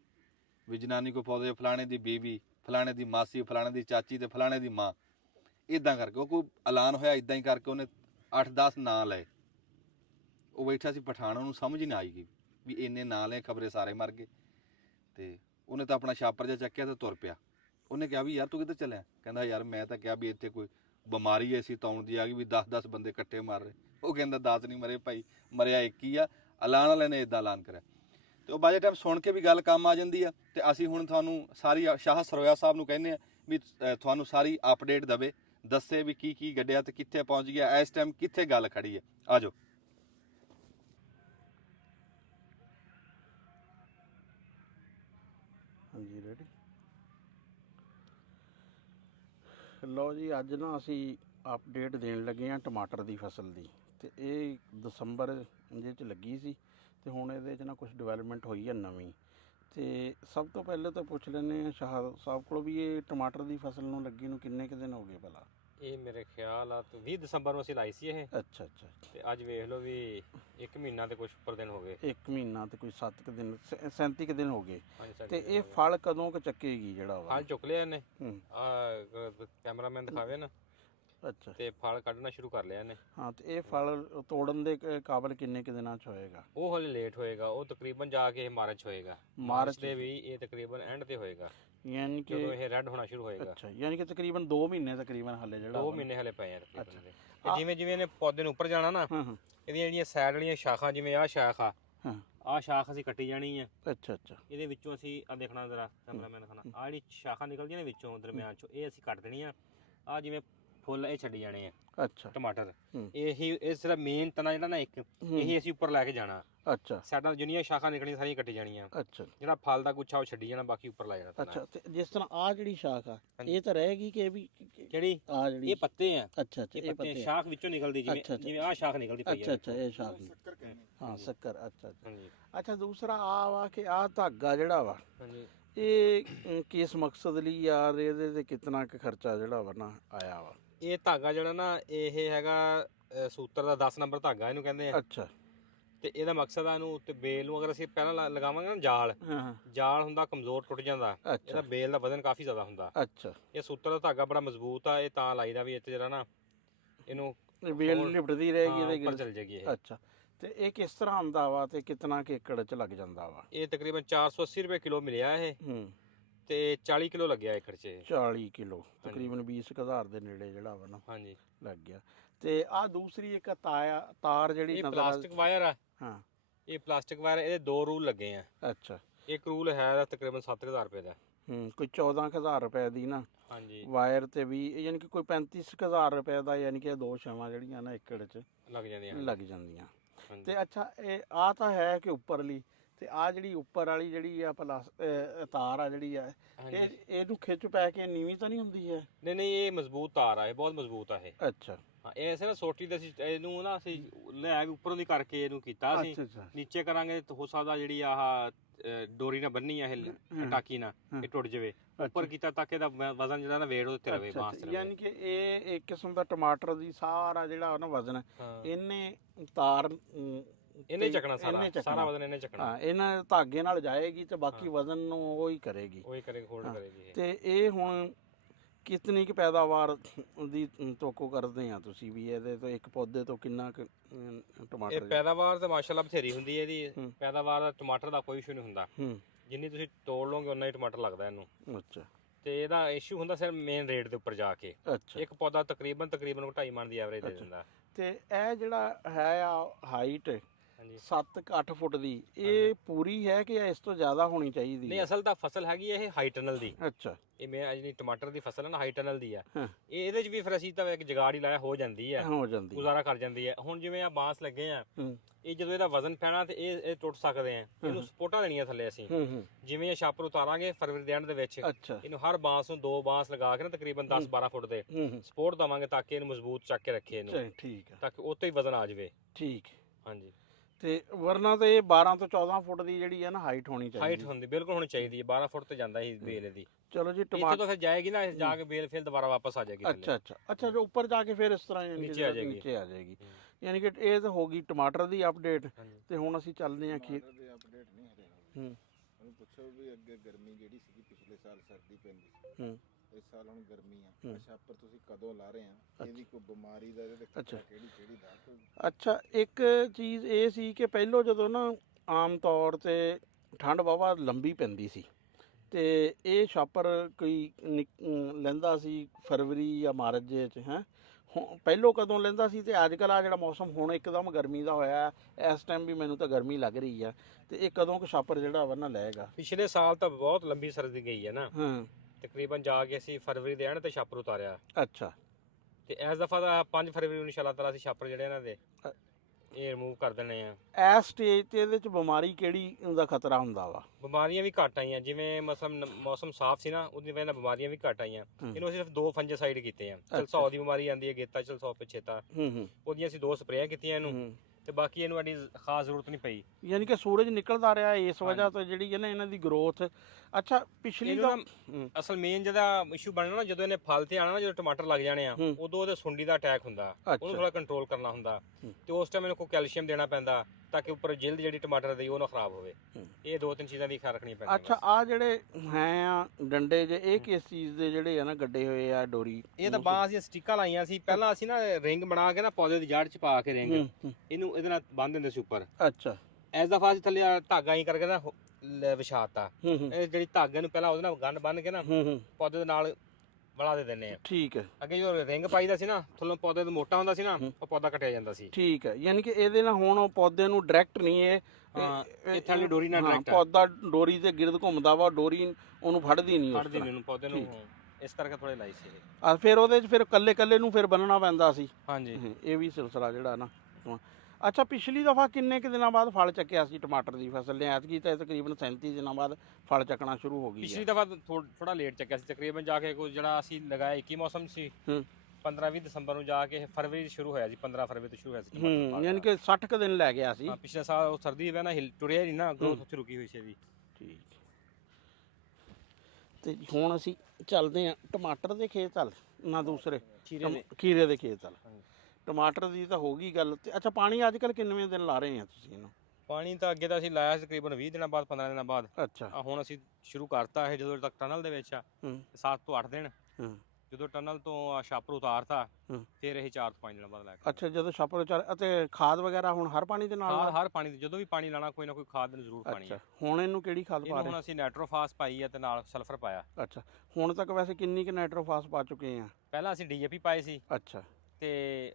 ਵੀ ਜਨਾਨੀ ਕੋਈ ਫੌਤ ਹੋ ਜਾਏ, ਫਲਾਣੇ ਦੀ ਬੀਬੀ, ਫਲਾਣੇ ਦੀ ਮਾਸੀ, ਫਲਾਣੇ ਦੀ ਚਾਚੀ ਤੇ ਫਲਾਣੇ ਦੀ ਮਾਂ। ਇੱਦਾਂ ਕਰਕੇ ਉਹ ਕੋਈ ਐਲਾਨ ਹੋਇਆ, ਇੱਦਾਂ ਹੀ ਕਰਕੇ ਉਹਨੇ 8-10 ਨਾਂ ਲਏ। ਉਹ ਬੈਠਾ ਸੀ ਪਠਾਨ, ਉਹਨੂੰ ਸਮਝ ਹੀ ਨਾ ਆਈ ਗਈ ਵੀ ਇੰਨੇ ਨਾਂ ਲਏ, ਖਬਰੇ ਸਾਰੇ ਮਰ ਗਏ। ਤੇ ਉਹਨੇ ਤਾਂ ਆਪਣਾ ਛਾਪਰ ਜਿਹਾ ਚੱਕਿਆ ਤੇ ਤੁਰ ਪਿਆ। ਉਹਨੇ ਕਿਹਾ ਵੀ ਯਾਰ ਤੂੰ ਕਿੱਧਰ ਚੱਲਿਆ? ਕਹਿੰਦਾ ਯਾਰ ਮੈਂ ਤਾਂ ਕਿਹਾ ਵੀ ਇੱਥੇ ਕੋਈ ਬਿਮਾਰੀ ਐਸੀ ਤੌਣ ਦੀ ਆ ਗਈ ਵੀ 10-10 ਬੰਦੇ ਇਕੱਠੇ ਮਾਰ ਰਹੇ। ਉਹ ਕਹਿੰਦਾ 10 ਨਹੀਂ ਮਰੇ ਭਾਈ, ਮਰਿਆ ਇੱਕ ਹੀ ਆ। ਐਲਾਨ ਵਾਲੇ ਨੇ ਇੱਦਾਂ ਐਲਾਨ ਕਰਿਆ। ਤੇ ਉਹ ਬਾਜੇ ਟਾਈਮ ਸੁਣ ਕੇ ਵੀ ਗੱਲ ਕੰਮ ਆ ਜਾਂਦੀ ਆ। ਤੇ ਅਸੀਂ ਹੁਣ ਤੁਹਾਨੂੰ ਸਾਰੀ ਸ਼ਾਹ ਸਰੋਇਆ ਸਾਹਿਬ ਨੂੰ ਕਹਿੰਦੇ ਆ ਵੀ ਤੁਹਾਨੂੰ ਸਾਰੀ ਅਪਡੇਟ ਦੇਵੇ, ਦੱਸੇ ਵੀ ਕੀ ਗੱਡਿਆ ਤੇ ਕਿੱਥੇ ਪਹੁੰਚ ਗਿਆ, ਇਸ ਟਾਈਮ ਕਿੱਥੇ ਗੱਲ ਖੜੀ ਹੈ। ਆ ਜਾਓ। ਹਾਂਜੀ ਰੈਡੀ। ਲਓ ਜੀ, ਅੱਜ ਨਾ ਅਸੀਂ ਅਪਡੇਟ ਦੇਣ ਲੱਗੇ ਹਾਂ ਟਮਾਟਰ ਦੀ ਫਸਲ ਦੀ। ਤੇ ਇਹ ਦਸੰਬਰ ਜਿਹਦੇ 'ਚ ਲੱਗੀ ਸੀ ਤੇ ਹੁਣ ਇਹਦੇ 'ਚ ਨਾ ਕੁਝ ਡਿਵੈਲਪਮੈਂਟ ਹੋਈ ਹੈ ਨਵੀਂ। ਤੇ ਸਭ ਤੋਂ ਪਹਿਲੇ ਤਾਂ ਪੁੱਛ ਲੈਂਦੇ ਹਾਂ ਸ਼ਾਹ ਸਾਹਿਬ ਕੋਲੋਂ ਵੀ ਇਹ ਟਮਾਟਰ ਦੀ ਫਸਲ ਨੂੰ ਲੱਗੀ ਨੂੰ ਕਿੰਨੇ ਕੁ ਦਿਨ ਹੋ ਗਏ ਭਲਾ? ਇਹ ਮੇਰੇ ਖਿਆਲ ਆ 20 ਦਸੰਬਰ ਨੂੰ ਅਸੀਂ ਲਾਈ ਸੀ ਇਹ, ਅੱਛਾ ਅੱਛਾ। ਤੇ ਅੱਜ ਵੇਖ ਲਓ ਵੀ 1 ਮਹੀਨਾ ਤੇ ਕੁਝ ਉੱਪਰ ਦਿਨ ਹੋ ਗਏ। 1 ਮਹੀਨਾ ਤੇ ਕੋਈ 7 ਕੁ ਦਿਨ 37 ਕੁ ਦਿਨ ਹੋ ਗਏ। ਹਾਂਜੀ ਸਰ। ਤੇ ਇਹ ਫਲ ਕਦੋਂ ਕੁ ਚੱਕੇਗੀ ਜਿਹੜਾ ਵਾ? ਫਲ ਚੁੱਕ ਲਿਆ ਇਹਨੇ, ਹੂੰ। ਕੈਮਰਾਮੈਨ ਦਿਖਾਵੇ ਨਾ, ਅੱਛਾ। ਤੇ ਫਲ ਕੱਢਣਾ ਸ਼ੁਰੂ ਕਰ ਲਿਆ ਇਹਨੇ। ਹਾਂ ਤੇ ਇਹ ਫਲ ਤੋੜਨ ਦੇ ਕਾਬਲ ਕਿੰਨੇ ਕੁ ਦਿਨਾਂ 'ਚ ਹੋਏਗਾ? ਉਹ ਹਲੇ ਲੇਟ ਹੋਏਗਾ, ਉਹ ਤਕਰੀਬਨ ਜਾ ਕੇ ਮਾਰਚ 'ਚ ਹੋਏਗਾ। ਮਾਰਚ ਦੇ ਵੀ ਇਹ ਤਕਰੀਬਨ ਐਂਡ ਤੇ ਹੋਏਗਾ, ਯਾਨੀ ਕਿ ਜਦੋਂ ਇਹ ਰੈੱਡ ਹੋਣਾ ਸ਼ੁਰੂ ਹੋਏਗਾ। ਅੱਛਾ, ਯਾਨੀ ਕਿ ਤਕਰੀਬਨ 2 ਮਹੀਨੇ ਤਕਰੀਬਨ ਹਲੇ ਜਿਹੜਾ 2 ਮਹੀਨੇ ਹਲੇ ਪਏ ਆ ਤਕਰੀਬਨ ਦੇ। ਤੇ ਜਿਵੇਂ ਜਿਵੇਂ ਇਹਨੇ ਪੌਦੇ ਨੂੰ ਉੱਪਰ ਜਾਣਾ ਨਾ, ਹਾਂ ਹਾਂ ਇਹਦੀਆਂ ਜਿਹੜੀਆਂ ਸਾਈਡ ਵਾਲੀਆਂ ਸ਼ਾਖਾਂ, ਜਿਵੇਂ ਆਹ ਸ਼ਾਖ ਆ, ਹਾਂ। ਆਹ ਸ਼ਾਖ ਅਸੀਂ ਕੱਟੀ ਜਾਣੀ ਆ। ਅੱਛਾ ਅੱਛਾ। ਇਹਦੇ ਵਿੱਚੋਂ ਅਸੀਂ ਆ ਦੇਖਣਾ ਜ਼ਰਾ ਕੈਮਰਾਮੈਨ ਦਿਖਾਣਾ, ਆਹ ਜਿਹੜੀ ਸ਼ਾਖਾਂ ਨਿਕਲਦੀਆਂ ਨੇ ਵਿੱਚੋਂ ਦਰਮਿਆਨ ਚੋਂ, ਇਹ ਅਸੀਂ ਕੱਟ ਦੇਣੀਆਂ। ਆਹ ਜਿਵੇਂ ਫੁੱਲ ਇਹ ਛੱਡੀ ਜਾਣੇ ਆ ਅੱਛਾ ਟਮਾਟਰ, ਹੂੰ। ਇਹੀ ਇਹ ਸਿਰਫ ਮੇਨ ਤਨਾ ਜਿਹੜਾ ਨਾ ਇੱਕ, ਇਹੀ ਅਸੀਂ ਉੱਪਰ ਲੈ ਕੇ ਜਾਣਾ। ਅੱਛਾ ਸਾਡਾ ਜਿੰਨੀਆਂ ਸ਼ਾਖਾਂ ਨਿਕਲੀਆਂ ਸਾਰੀਆਂ ਕੱਟੀ ਜਾਣੀਆਂ, ਅੱਛਾ ਜਿਹੜਾ ਫਲ ਦਾ ਗੁੱਛਾ ਉਹ ਛੱਡੀ ਜਾਣਾ, ਬਾਕੀ ਉੱਪਰ ਲੈ ਜਾਣਾ ਤਨਾ। ਅੱਛਾ। ਤੇ ਜਿਸ ਤਰ੍ਹਾਂ ਆ ਜਿਹੜੀ ਸ਼ਾਖ ਆ ਹਾਂਜੀ। ਇਹ ਤਾਂ ਰਹੇਗੀ ਕਿ ਇਹ ਵੀ ਜਿਹੜੀ ਆ ਜਿਹੜੀ ਇਹ ਪੱਤੇ ਆ, ਅੱਛਾ ਅੱਛਾ ਇਹ ਪੱਤੇ ਸ਼ਾਖ ਵਿੱਚੋਂ ਨਿਕਲਦੀ, ਅੱਛਾ, ਜਿਵੇਂ ਅੱਛਾ। ਜਿਵੇਂ ਆਹ ਸ਼ਾਖ ਨਿਕਲਦੀ ਪਈ ਅੱਛਾ ਹੈ। ਅੱਛਾ ਇਹ ਸ਼ਾਖ ਹਾਂ ਸ਼ੱਕਰ। ਅੱਛਾ ਅੱਛਾ। ਹਾਂਜੀ ਅੱਛਾ ਦੂਸਰਾ ਆ ਵਾ ਕਿ ਆ ਧਾਗਾ ਜਿਹੜਾ ਵਾ ਹਾਂਜੀ। ਇਹ ਕਿਸ ਮਕਸਦ ਲਈ ਯਾਰ ਇਹਦੇ ਤੇ ਕਿੰਨਾ ਕੁ ਖਰਚਾ ਜਿਹੜਾ ਵਾ ਨਾ ਆਇਆ ਵਾ? ਇਹ ਧਾਗਾ ਜਿਹੜਾ ਨਾ ਇਹ ਹੈਗਾ ਸੂਤਰ ਦਾ 10 ਨੰਬਰ ਧਾਗਾ ਇਹਨੂੰ ਕਹਿੰਦੇ ਆ। ਅੱਛਾ। ਤੇ ਇਹਦਾ ਮਕਸਦ ਆ, ਇਹਨੂੰ ਉੱਤੇ ਬੇਲ ਨੂੰ ਅਗਰ ਅਸੀਂ ਪਹਿਲਾਂ ਲਗਾਵਾਂਗੇ ਨਾ ਜਾਲ, ਹਾਂ ਹਾਂ। ਜਾਲ ਹੁੰਦਾ ਕਮਜ਼ੋਰ, ਟੁੱਟ ਜਾਂਦਾ। ਅੱਛਾ ਇਹਦਾ ਬੇਲ ਦਾ ਵਜ਼ਨ ਕਾਫੀ ਜ਼ਿਆਦਾ ਹੁੰਦਾ। ਅੱਛਾ। ਇਹ ਸੂਤਰ ਦਾ ਧਾਗਾ ਬੜਾ ਮਜ਼ਬੂਤ ਆ, ਇਹ ਤਾਂ ਲਾਈਦਾ ਵੀ ਇੱਥੇ ਜਿਹੜਾ ਨਾ ਇਹਨੂੰ ਇਹ ਬੇਲ ਲਿਪਟਦੀ ਰਹੇਗੀ ਹਾਂ, ਇਹਦੇ ਉੱਪਰ ਚਲ ਜਾਏਗੀ ਇਹ। ਅੱਛਾ। ਤੇ ਇਹ ਕਿਸ ਤਰ੍ਹਾਂ ਆਉਂਦਾ ਵਾ ਤੇ ਕਿੰਨਾ ਕੁ ਏਕੜ ਚ ਲੱਗ ਜਾਂਦਾ ਵਾ? ਇਹ ਤਕਰੀਬਨ 480 ਰੁਪਏ ਕਿਲੋ ਮਿਲਿਆ ਇਹ, ਹੂੰ। ਤੇ 40 ਕਿਲੋ ਲੱਗਿਆ ਏਕੜ 'ਚ ਇਹ। 40 ਕਿਲੋ ਤਕਰੀਬਨ 20,000 ਦੇ ਨੇੜੇ ਜਿਹੜਾ ਵਾ ਨਾ ਹਾਂਜੀ। ਲੱਗ ਗਿਆ। ਤੇ ਆ ਦੂਸਰੀ ਇੱਕ ਤਾਰ ਜਿਹੜੀ ਇਹ ਨਜ਼ਰ ਪਲਾਸਟਿਕ ਵਾਇਰ ਆ, ਹਾਂ। ਇਹ ਪਲਾਸਟਿਕ ਵਾਇਰ, ਇਹਦੇ 2 ਰੂਲ ਲੱਗੇ ਆ। ਅੱਛਾ। ਇੱਕ ਰੂਲ ਹੈ ਤਕਰੀਬਨ 7,000 ਰੁਪਏ ਦਾ। ਹੂੰ। ਕੋਈ 14,000 ਰੁਪਏ ਦੀ ਨਾ ਹਾਂਜੀ ਵਾਇਰ ਤੇ ਵੀ, ਯਾਨੀ ਕਿ ਕੋਈ 35,000 ਰੁਪਏ ਦਾ, ਯਾਨੀ ਕਿ ਇਹ 2 ਛਾਵਾਂ ਜਿਹੜੀਆਂ ਨਾ ਏਕੜ ਚ ਲੱਗ ਜਾਂਦੀਆਂ। ਲੱਗ ਜਾਂਦੀਆਂ। ਹਾਂਜੀ। ਤੇ ਅੱਛਾ ਇਹ ਆ ਤਾਂ ਹੈ ਕਿ ਉੱਪਰਲੀ, ਤੇ ਆ ਜਿਹੜੀ ਉੱਪਰ ਵਾਲੀ ਜਿਹੜੀ ਆ ਤਾਰ ਆ ਜਿਹੜੀ ਆ ਇਹ ਇਹਨੂੰ ਖਿੱਚ ਪੈ ਕੇ ਨੀਵੀਂ ਤਾਂ ਨਹੀਂ ਹੁੰਦੀ ਹੈ? ਨਹੀਂ ਨਹੀਂ, ਇਹ ਮਜ਼ਬੂਤ ਤਾਰ ਆ, ਇਹ ਬਹੁਤ ਮਜ਼ਬੂਤ ਆ ਇਹ। ਅੱਛਾ ਹਾਂ, ਇਹ ਸਿਰ ਸੋਟੀ ਦੇ ਅਸੀਂ ਇਹਨੂੰ ਨਾ ਅਸੀਂ ਲੈ ਕੇ ਉੱਪਰੋਂ ਦੀ ਕਰਕੇ ਇਹਨੂੰ ਕੀਤਾ ਸੀ। ਅੱਛਾ ਅੱਛਾ। ਨੀਚੇ ਕਰਾਂਗੇ ਤਾਂ ਹੋ ਸਕਦਾ ਜਿਹੜੀ ਆਹ ਡੋਰੀ ਨਾਲ ਬੰਨੀ ਆ ਇਹ ਟਾਕੀ ਨਾਲ ਇਹ ਟੁੱਟ ਜਾਵੇ। ਉੱਪਰ ਕੀਤਾ ਤਾਂ ਕਿ ਇਹਦਾ ਵਜ਼ਨ ਜਿਹੜਾ ਨਾ ਵੇਟ ਉੱਤੇ ਰਵੇ, ਬਾਂਸ ਤੇ ਰਵੇ। ਯਾਨੀ ਕਿ ਇਹ ਇੱਕ ਕਿਸਮ ਦਾ ਟਮਾਟਰ ਦੀ ਸਾਰਾ ਜਿਹੜਾ ਨਾ ਵਜ਼ਨ ਹਾਂ, ਇਹਨੇ ਤਾਰ ਇਹਨੇ ਚੱਕਣਾ ਸਾਰਾ, ਇਹਨੇ ਚੱਕਣਾ। ਸਾਰਾ ਵਜ਼ਨ ਇਹਨੇ ਚੱਕਣਾ। ਹਾਂ ਇਹਨਾਂ ਧਾਗੇ ਨਾਲ ਜਾਏਗੀ ਤੇ ਬਾਕੀ ਵਜ਼ਨ ਨੂੰ ਉਹ ਹੀ ਕਰੇਗੀ। ਉਹ ਹੀ ਕਰੇਗੀ, ਹੋਲਡ ਕਰੇਗੀ ਇਹ। ਤੇ ਇਹ ਹੁਣ ਕਿਤਨੀ ਕੁ ਪੈਦਾਵਾਰ ਦੀ ਤੋਕੋ ਕਰਦੇ ਆ ਤੁਸੀਂ ਵੀ ਇਹਦੇ ਤੋਂ ਇੱਕ ਪੌਦੇ ਤੋਂ ਕਿੰਨਾ ਕੁ ਇਹ ਟਮਾਟਰ? ਪੈਦਾਵਾਰ ਤੇ ਮਾਸ਼ਾਅੱਲਾ ਬਥੇਰੀ ਹੁੰਦੀ ਹੈ ਇਹਦੀ। ਹੂੰ। ਪੈਦਾਵਾਰ ਦਾ ਟਮਾਟਰ ਦਾ ਕੋਈ ਇਸ਼ੂ ਨਹੀਂ ਹੁੰਦਾ, ਹੂੰ। ਜਿੰਨੀ ਤੁਸੀਂ ਤੋੜ ਲਓਗੇ ਉਨਾ ਹੀ ਟਮਾਟਰ ਲੱਗਦਾ ਇਹਨੂੰ। ਅੱਛਾ ਤੇ ਇਹਦਾ ਇਸ਼ੂ ਹੁੰਦਾ ਸਿਰ ਮੇਨ ਰੇਟ ਦੇ ਉੱਪਰ ਜਾ ਕੇ। ਅੱਛਾ। ਇੱਕ ਪੌਦਾ ਤਕਰੀਬਨ 2.5 ਮਣ ਦੀ ਐਵਰੇਜ ਦੇ ਦਿੰਦਾ। ਤੇ ਇਹ ਜਿਹੜਾ ਹੈ ਆ ਹਾਈਟ ਹਾਂਜੀ। 7-8 ਫੁੱਟ ਦੀ, ਇਹ ਪੂਰੀ ਹੈ ਕਿ ਇਸ ਤੋਂ ਜ਼ਿਆਦਾ ਹੋਣੀ ਚਾਹੀਦੀ ਨਹੀਂ, ਹੈ? ਅਸਲ ਤਾਂ ਫਸਲ ਹੈਗੀ ਇਹ ਹਾਈ ਟਨਲ ਦੀ। ਅੱਛਾ। ਇਹ ਮੈਂ ਜਿਹੜੀ ਟਮਾਟਰ ਦੀ ਫਸਲ ਹੈ ਨਾ, ਹਾਈ ਟਨਲ ਦੀ ਆ। ਹਾਂ। ਇਹ ਇਹਦੇ 'ਚ ਵੀ ਫਿਰ ਅਸੀਂ ਤਾਂ ਇੱਕ ਜਗਾੜ ਹੀ ਲਾਇਆ, ਹੋ ਜਾਂਦੀ ਹੈ, ਹੋ ਜਾਂਦੀ ਹੈ। ਗੁਜ਼ਾਰਾ ਕਰ ਜਾਂਦੀ ਹੈ। ਹੁਣ ਜਿਵੇਂ ਆ ਬਾਂਸ ਲੱਗੇ ਆ, ਹੂੰ ਇਹ ਜਦੋਂ ਇਹਦਾ ਵਜ਼ਨ ਪੈਣਾ ਤੇ ਇਹ ਟੁੱਟ ਸਕਦੇ ਆ। ਇਹਨੂੰ ਸਪੋਰਟਾਂ ਦੇਣੀਆਂ ਥੱਲੇ ਅਸੀਂ। ਹੂੰ ਹੂੰ। ਜਿਵੇਂ ਇਹ ਛਾਪਰ ਉਤਾਰਾਂਗੇ ਫਰਵਰੀ ਦੇ ਐਂਡ ਦੇ ਵਿੱਚ, ਅੱਛਾ। ਇਹਨੂੰ ਹਰ ਬਾਂਸ ਨੂੰ 2 ਬਾਂਸ ਲਗਾ ਕੇ ਨਾ ਤਕਰੀਬਨ 10-12 ਫੁੱਟ ਦੇ ਹੂੰ ਹੂੰ। ਸਪੋਰਟ ਦਵਾਂਗੇ ਤਾਂ ਕਿ ਇਹਨੂੰ ਮਜ਼ਬੂਤ ਚੱਕ ਕੇ ਰੱਖੇ ਇਹਨੂੰ, ਚਲ ਠੀਕ ਹੈ। ਤਾਂ ਕਿ ਉੱਤੇ ਹੀ ਵਜ਼ਨ ਆ ਜਾਵੇ। ਠੀਕ। ਹਾਂਜੀ। ਤੇ ਵਰਨਾ ਤੇ ਇਹ 12 ਤੋਂ 14 ਫੁੱਟ ਦੀ ਜਿਹੜੀ ਹੈ ਨਾ ਹਾਈਟ ਹੋਣੀ ਹਾਈਟ ਚਾਹੀਦੀ। ਹੁੰਦੀ ਬਿਲਕੁਲ ਹੋਣੀ ਚਾਹੀਦੀ ਹੈ। 12 ਫੁੱਟ ਤੇ ਜਾਂਦਾ ਹੀ ਬੇਲ ਇਹਦੀ। ਚਲੋ ਜੀ ਇੱਥੇ ਟਮਾਟਰ। ਤੋਂ ਫਿਰ ਜਾਏਗੀ ਨਾ, ਜਾ ਕੇ ਬੇਲ ਫਿਰ ਦੁਬਾਰਾ ਵਾਪਸ ਆ ਜਾਏਗੀ ਥੱਲੇ। ਅੱਛਾ ਅੱਛਾ ਅੱਛਾ। ਜੋ ਉੱਪਰ ਜਾ ਕੇ ਫਿਰ ਇਸ ਤਰ੍ਹਾਂ ਯਾਨੀ ਕਿ ਨੀਚੇ ਆ ਜਾਏਗੀ। ਨੀਚੇ ਆ ਜਾਏਗੀ। ਯਾਨੀ ਕਿ ਇਹ ਤਾਂ ਹੋ ਗਈ ਟਮਾਟਰ ਦੀ ਅਪਡੇਟ। ਹਾਂਜੀ। ਤੇ ਹੁਣ ਅਸੀਂ ਚੱਲਦੇ ਹਾਂ ਖੇਤ। ਦੇ ਅਪਡੇਟ ਨਹੀਂ ਹਰੇ ਹੂੰ ਉਹਨੂੰ ਪੁੱਛੋ ਵੀ ਅੱਗੇ ਗਰਮੀ ਜਿਹੜੀ ਸੀਗੀ ਪਿਛਲੇ ਸਾਲ ਸਰਦੀ ਪੈਂਦੀ ਸੀ, ਹੂੰ। ਇਸ ਸਾਲ ਹੁਣ ਗਰਮੀ ਆ। ਹੂੰ। ਅੱਛਾ ਪਰ ਤੁਸੀਂ ਕਦੋਂ ਲਾ ਰਹੇ ਆ? ਇਹਦੀ ਕੋਈ ਬਿਮਾਰੀ ਦਾ ਇਹਦੇ ਤੇ ਅੱਛਾ। ਕਿਹੜੀ ਦੱਸ? ਅੱਛਾ ਇੱਕ ਚੀਜ਼ ਇਹ ਸੀ ਕਿ ਪਹਿਲੋਂ ਜਦੋਂ ਨਾ ਆਮ ਤੌਰ ਤੇ ਠੰਡ ਵਾਹਵਾ ਲੰਬੀ ਪੈਂਦੀ ਸੀ ਤੇ ਇਹ ਛਾਪਰ ਕੋਈ ਲੈਂਦਾ ਸੀ ਫਰਵਰੀ ਜਾਂ ਮਾਰਚ ਦੇ ਵਿੱਚ ਹੈ। ਹੁਣ ਪਹਿਲੋਂ ਕਦੋਂ ਲੈਂਦਾ ਸੀ ਤੇ ਅੱਜ ਕੱਲ੍ਹ ਆ ਜਿਹੜਾ ਮੌਸਮ ਹੁਣ ਇੱਕਦਮ ਗਰਮੀ ਦਾ ਹੋਇਆ, ਇਸ ਟਾਈਮ ਵੀ ਮੈਨੂੰ ਤਾਂ ਗਰਮੀ ਲੱਗ ਰਹੀ ਆ, ਤੇ ਇਹ ਕਦੋਂ ਕੁ ਛਾਪਰ ਜਿਹੜਾ ਵਾ ਨਾ ਲਏਗਾ? ਪਿਛਲੇ ਸਾਲ ਤਾਂ ਬਹੁਤ ਲੰਬੀ ਸਰਦੀ ਗਈ ਹੈ ਨਾ, ਹਾਂ। ਤਕਰੀਬਨ ਜਾ ਕੇ ਅਸੀਂ ਫਰਵਰੀ ਦੇ ਐਂਡ ਤੇ ਛਾਪਰ ਉਤਾਰਿਆ। ਅੱਛਾ। ਤੇ ਇਸ ਦਫਾ ਦਾ 5 ਫਰਵਰੀ ਨੂੰ ਇਨਸ਼ਾਅੱਲਾ ਤਾਲਾ ਅਸੀਂ ਛਾਪਰ ਜਿਹੜੇ ਇਹਨਾਂ ਦੇ ਇਹ ਰਿਮੂਵ ਕਰ ਦੇਣੇ ਆ। ਇਸ ਸਟੇਜ ਤੇ ਇਹਦੇ ਚ ਬਿਮਾਰੀ ਕਿਹੜੀ ਦਾ ਖਤਰਾ ਹੁੰਦਾ ਵਾ? ਬਿਮਾਰੀਆਂ ਵੀ ਘੱਟ ਆਈਆਂ, ਜਿਵੇਂ ਮੌਸਮ ਸਾਫ਼ ਸੀ ਨਾ, ਉਹਦੀ ਵਜ੍ਹਾ ਨਾਲ ਬਿਮਾਰੀਆਂ ਵੀ ਘੱਟ ਆਈਆਂ। ਇਹਨੂੰ ਸਿਰਫ 2 ਫੰਜੀਸਾਈਡ ਕੀਤੇ ਆ। ਚਲਸੌ ਦੀ ਬਿਮਾਰੀ ਆਂਦੀ ਹੈ, ਗੇਤਾ ਚਲਸੌ ਪਿਛੇਤਾ, ਹੂੰ ਹੂੰ ਉਹਦੀਆਂ ਅਸੀਂ 2 ਸਪਰੇਆਂ ਕੀਤੀਆਂ ਇਹਨੂੰ। ਤੇ ਬਾਕੀ ਇਹਨੂੰ ਐਡੀ ਖਾਸ ਜ਼ਰੂਰਤ ਨਹੀਂ ਪਈ। ਯਾਨੀ ਕਿ ਸੂਰਜ ਨਿਕਲਦਾ ਰਿਹਾ ਇਸ ਵਜ੍ਹਾ ਤੋਂ ਜਿਹੜੀ ਹੈ ਨਾ ਇਹਨਾਂ ਦੀ ਗਰੋਥ। ਅੱਛਾ ਪਿਛਲੀ ਇਹਨੂੰ ਤਾਂ ਨਾ ਅਸਲ ਮੇਨ ਜਿਹਦਾ ਇਸ਼ੂ ਬਣਨਾ ਨਾ, ਜਦੋਂ ਇਹਨੇ ਫਲ ਤੇ ਆਣਾ ਨਾ, ਜਦੋਂ ਟਮਾਟਰ ਲੱਗ ਜਾਣੇ ਆ, ਉਦੋਂ ਉਹਦੇ ਸੁੰਡੀ ਦਾ ਅਟੈਕ ਹੁੰਦਾ, ਉਹਨੂੰ ਥੋੜਾ ਕੰਟਰੋਲ ਕਰਨਾ ਹੁੰਦਾ, ਤੇ ਉਸ ਟਾਈਮ ਇਹਨੂੰ ਕੋਈ ਕੈਲਸ਼ੀਅਮ ਦੇਣਾ ਪੈਂਦਾ ਤਾਂ ਕਿ ਉੱਪਰ ਜਿਲਦ ਜਿਹੜੀ ਟਮਾਟਰ ਦੀ ਉਹ ਨਾ ਖਰਾਬ ਹੋਵੇ। ਇਹ 2-3 ਚੀਜ਼ਾਂ ਦੀ ਖਿਆਲ ਰੱਖਣੀ ਪੈਂਦੀ। ਅੱਛਾ ਆ ਜਿਹੜੇ ਹੈ ਆ ਡੰਡੇ ਜੇ, ਇਹ ਕਿਸ ਚੀਜ਼ ਦੇ ਜਿਹੜੇ ਆ ਨਾ ਗੱਡੇ ਹੋਏ ਆ ਡੋਰੀ? ਇਹ ਤਾਂ ਬਾਂਹ ਅਸੀਂ ਸਟਿੱਕਾਂ ਲਾਈਆਂ ਸੀ ਪਹਿਲਾਂ, ਅਸੀਂ ਨਾ ਰਿੰਗ ਬਣਾ ਕੇ ਨਾ ਪੌਦੇ ਦੀ ਜੜ ਚ ਪਾ ਕੇ ਰਿੰਗ ਇਹਨੂੰ ਇਹਦੇ ਨਾਲ ਬੰਨ ਦਿੰਦੇ ਸੀ ਉੱਪਰ। ਅੱਛਾ ਐਸ ਦਫਾ ਅਸੀਂ ਥੱਲੇ ਧਾਗਾ ਹੀ ਕਰਕੇ ਨਾ ਵਿਛਾਤਾ। ਇਹ ਜਿਹੜੀ ਧਾਗੇ ਨੂੰ ਪਹਿਲਾਂ ਉਹਦੇ ਨਾਲ ਗੰਢ ਬੰਨ ਕੇ ਨਾ ਪੌਦੇ ਦੇ ਨਾਲ ਵਲਾ ਦੇ ਦਿੰਨੇ ਆ। ਠੀਕ ਹੈ। ਅੱਗੇ ਜੋ ਰਿੰਗ ਪਾਈਦਾ ਸੀ ਨਾ, ਥੱਲੋਂ ਪੌਦੇ ਤੋਂ ਮੋਟਾ ਹੁੰਦਾ ਸੀ ਨਾ, ਉਹ ਪੌਦਾ ਕੱਟਿਆ ਜਾਂਦਾ ਸੀ। ਠੀਕ ਹੈ, ਯਾਨੀ ਕਿ ਇਹਦੇ ਨਾਲ ਹੁਣ ਉਹ ਪੌਦੇ ਨੂੰ ਡਾਇਰੈਕਟ ਨਹੀਂ ਇਹ ਥੱਲੇ ਡੋਰੀ ਨਾਲ ਡਾਇਰੈਕਟ ਪੌਦਾ ਡੋਰੀ ਦੇ ਗਿਰਦ ਘੁੰਮਦਾ ਵਾ, ਡੋਰੀ ਉਹਨੂੰ ਫੜਦੀ ਨਹੀਂ ਫੜਦੀ ਨਹੀਂ ਪੌਦੇ ਨੂੰ, ਇਸ ਕਰਕੇ ਥੋੜੇ ਲਾਈ ਸੀ ਇਹ। ਆ ਫਿਰ ਉਹਦੇ 'ਚ ਫਿਰ ਕੱਲੇ ਨੂੰ ਫਿਰ ਬੰਨਣਾ ਪੈਂਦਾ ਸੀ। ਹਾਂਜੀ ਇਹ ਵੀ ਸਿਲਸਿਲਾ ਜਿਹੜਾ ਨਾ। ਅੱਛਾ ਪਿਛਲੀ ਦਫਾ ਕਿੰਨੇ ਕੁ ਦਿਨਾਂ ਬਾਅਦ ਫਲ ਚੱਕਿਆ ਸੀ ਟਮਾਟਰ ਦੀ ਫਸਲ ਨੇ? ਐਤਕੀ ਤਾਂ ਤਕਰੀਬਨ 37 ਦਿਨਾਂ ਬਾਅਦ ਫਲ ਚੱਕਣਾ ਸ਼ੁਰੂ ਹੋ ਗਈ ਹੈ। ਪਿਛਲੀ ਦਫਾ ਥੋੜਾ ਲੇਟ ਚੱਕਿਆ ਸੀ ਤਕਰੀਬਨ, ਜਾ ਕੇ ਕੋਈ ਜਿਹੜਾ ਅਸੀਂ ਲਗਾਇਆ 21 ਮੌਸਮ ਸੀ, 15-20 ਦਸੰਬਰ ਨੂੰ ਜਾ ਕੇ ਫਰਵਰੀ ਸ਼ੁਰੂ ਹੋਇਆ ਸੀ, 15 ਫਰਵਰੀ ਤੋਂ ਸ਼ੁਰੂ ਹੋਇਆ ਸੀ। ਯਾਨੀ ਕਿ 60 ਕੁ ਦਿਨ ਲੈ ਗਿਆ ਸੀ। ਪਿਛਲੇ ਸਾਲ ਉਹ ਸਰਦੀ ਹੋਇਆ ਨਾ, ਟੁਰਿਆ ਨਹੀਂ ਨਾ, ਗਰੋਥ ਉੱਥੇ ਰੁਕੀ ਹੋਈ ਸੀ ਇਹਦੀ। ਠੀਕ। ਤੇ ਹੁਣ ਅਸੀਂ ਚੱਲਦੇ ਹਾਂ ਟਮਾਟਰ ਦੇ ਖੇਤ ਵੱਲ, ਨਾ ਦੂਸਰੇ ਖੀਰੇ ਦੇ ਖੇਤ ਵੱਲ। ਟਮਾਟਰ ਦੀ ਤਾਂ ਹੋ ਗਈ ਗੱਲ। ਤੇ ਅੱਛਾ ਪਾਣੀ ਅੱਜ ਕੱਲ੍ਹ ਕਿੰਨੇ ਦਿਨ ਲਾ ਰਹੇ ਆ ਤੁਸੀਂ ਇਹਨੂੰ? ਪਾਣੀ ਤਾਂ ਅੱਗੇ ਤਾਂ ਅਸੀਂ ਲਾਇਆ ਸੀ ਤਕਰੀਬਨ 20 ਦਿਨਾਂ ਬਾਅਦ, 15 ਦਿਨਾਂ ਬਾਅਦ। ਅੱਛਾ ਹੁਣ ਅਸੀਂ ਸ਼ੁਰੂ ਕਰਤਾ ਇਹ ਜਦੋਂ ਤੱਕ ਟਨਲ ਦੇ ਵਿੱਚ ਆ 7 ਤੋਂ 8 ਦਿਨ। ਜਦੋਂ ਟਨਲ ਤੋਂ ਛਾਪਰ ਉਤਾਰਤਾ ਫਿਰ ਇਹ 4 ਤੋਂ 5 ਦਿਨਾਂ ਬਾਅਦ ਲੈ ਕੇ। ਅੱਛਾ ਜਦੋਂ ਛਾਪਰ ਚਾਰ ਅਤੇ ਖਾਦ ਵਗੈਰਾ ਹੁਣ ਹਰ ਪਾਣੀ ਦੇ ਨਾਲ? ਹਰ ਪਾਣੀ ਦੇ, ਜਦੋਂ ਵੀ ਪਾਣੀ ਲਾਣਾ ਕੋਈ ਨਾ ਕੋਈ ਖਾਦ ਜ਼ਰੂਰ ਪਾਣੀ ਹੈ। ਹੁਣ ਇਹਨੂੰ ਕਿਹੜੀ ਖਾਦ ਪਾ ਰਹੇ? ਹੁਣ ਅਸੀਂ ਨਾਈਟ੍ਰੋਫਾਸ ਪਾਈ ਹੈ ਤੇ ਨਾਲ ਸਲਫਰ ਪਾਇਆ। ਅੱਛਾ ਹੁਣ ਤੱਕ ਵੈਸੇ ਕਿੰਨੀ ਕੁ ਨਾਈਟ੍ਰੋਫਾਸ ਪਾ ਚੁੱਕੇ ਆ? ਪਹਿਲਾਂ ਅਸੀਂ ਡੀਏਪੀ ਪਾਏ ਸੀ। ਅੱਛਾ ਤੇ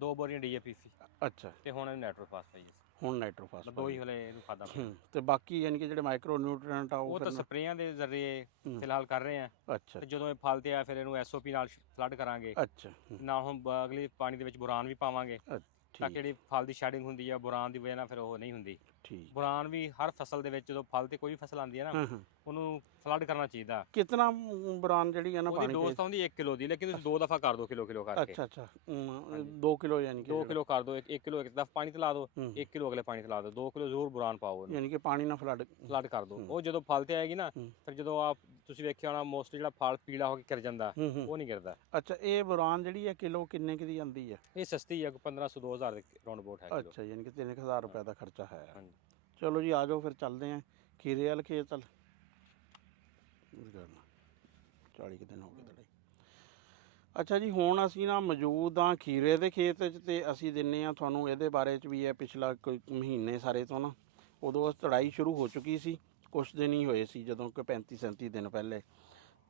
2 ਬੋਰੀਆਂ ਡੀਏਪੀ ਸੀ। ਅੱਛਾ ਤੇ ਹੁਣ ਨਾਈਟ੍ਰੋਫਾਸ ਪਾਈ ਸੀ। ਹੁਣ ਨਾਈਟ੍ਰੋਫਾਸ ਦੋ ਹੀ ਹਲੇ ਇਹਨੂੰ ਖਾਦਾ। ਤੇ ਬਾਕੀ ਯਾਨੀ ਕਿ ਜਿਹੜੇ ਮਾਈਕਰੋ ਨਿਊਟ੍ਰੀਐਂਟ ਆ ਉਹ ਤਾਂ ਸਪਰੇਆਂ ਦੇ ਜ਼ਰੀਏ ਫਿਲਹਾਲ ਕਰ ਰਹੇ ਆ। ਅੱਛਾ ਤੇ ਜਦੋਂ ਇਹ ਫਲ ਤੇ ਆ ਫਿਰ ਇਹਨੂੰ ਐਸਓਪੀ ਨਾਲ ਫਲੱਡ ਕਰਾਂਗੇ। ਅੱਛਾ ਨਾ ਹੁਣ ਅਗਲੇ ਪਾਣੀ ਦੇ ਵਿੱਚ ਬੋਰਾਨ ਵੀ ਪਾਵਾਂਗੇ ਤਾਂ ਜਿਹੜੀ ਫਲ ਦੀ ਸ਼ੈਡਿੰਗ ਹੁੰਦੀ ਆ ਬੋਰਾਨ ਦੀ ਵਜ੍ਹਾ ਨਾਲ ਫਿਰ ਉਹ ਨਹੀਂ ਹੁੰਦੀ। ਠੀਕ। ਬੋਰਾਨ ਵੀ ਹਰ ਫਸਲ ਦੇ ਵਿੱਚ ਜਦੋਂ ਫਲ ਤੇ ਕੋਈ ਵੀ ਫਸਲ ਆਉਂਦੀ ਹੈ ਨਾ, ਉਹਨੂੰ ਫਲੱਡ ਕਰਨਾ ਚਾਹੀਦਾ। ਕਿਤਨਾ ਬੋਰਾਨ ਜਿਹੜੀ ਹੈ ਨਾ ਉਹਦੀ ਡੋਜ਼ ਤਾਂ ਹੁੰਦੀ 1 ਕਿਲੋ ਦੀ, ਲੇਕਿਨ ਤੁਸੀਂ 2 ਦਫਾ ਕਰ ਦਿਓ ਕਿਲੋ ਕਰਕੇ। ਅੱਛਾ 2 ਕਿਲੋ ਯਾਨੀ ਕਿ 2 ਕਿਲੋ ਕਰ ਦਿਓ, 1 ਕਿਲੋ ਇੱਕ ਦਫਾ ਪਾਣੀ ਤੇ ਲਾ ਦਿਓ, 1 ਕਿਲੋ ਅਗਲੇ ਪਾਣੀ ਤੇ ਲਾ ਦਿਓ, 2 ਕਿਲੋ ਜ਼ਰੂਰ ਬੋਰਾਨ ਪਾਓ ਯਾਨੀ ਕਿ ਪਾਣੀ ਨਾਲ ਫਲੱਡ ਕਰ ਦਿਓ। ਉਹ ਜਦੋਂ ਫਲ ਤੇ ਆਏਗੀ ਨਾ, ਫਿਰ ਜਦੋਂ ਆਪ ਤੁਸੀਂ ਵੇਖਿਆ ਹੋਣਾ ਮੋਸਟਲੀ ਜਿਹੜਾ ਫਲ ਪੀਲਾ ਹੋ ਕੇ ਗਿਰ ਜਾਂਦਾ, ਉਹ ਨਹੀਂ ਗਿਰਦਾ। ਅੱਛਾ ਇਹ ਬੋਰਾਨ ਜਿਹੜੀ ਹੈ ਕਿਲੋ ਕਿੰਨੇ ਕੁ ਦੀ ਆਉਂਦੀ ਹੈ? ਇਹ ਸਸਤੀ ਹੈ, 1500 2000 ਦੇ ਰਾਉਂਡ ਅਬਾਊਟ ਹੈ। ਅੱਛਾ ਯਾਨੀ ਕਿ 3000 ਰੁਪਏ ਦਾ ਖਰਚਾ ਹੈ। ਚਲੋ ਜੀ ਆ ਜਾਓ ਫਿਰ ਚੱਲਦੇ ਆਂ ਖੀਰੇ ਵਾਲ ਖੇਤ ਵੱਲ। 40 ਦਿਨ ਹੋ ਗਏ ਤੁਹਾਡੇ। ਅੱਛਾ ਜੀ ਹੁਣ ਅਸੀਂ ਨਾ ਮੌਜੂਦ ਹਾਂ ਖੀਰੇ ਦੇ ਖੇਤ 'ਚ, ਤੇ ਅਸੀਂ ਦਿੰਨੇ ਆ ਤੁਹਾਨੂੰ ਇਹਦੇ ਬਾਰੇ 'ਚ ਵੀ ਹੈ। ਪਿਛਲਾ ਕੋਈ ਮਹੀਨੇ ਸਾਰੇ ਤੋਂ ਨਾ ਉਦੋਂ ਤੜਾਈ ਸ਼ੁਰੂ ਹੋ ਚੁੱਕੀ ਸੀ, ਕੁਛ ਦਿਨ ਹੀ ਹੋਏ ਸੀ ਜਦੋਂ ਕਿ 35-37 ਦਿਨ ਪਹਿਲੇ।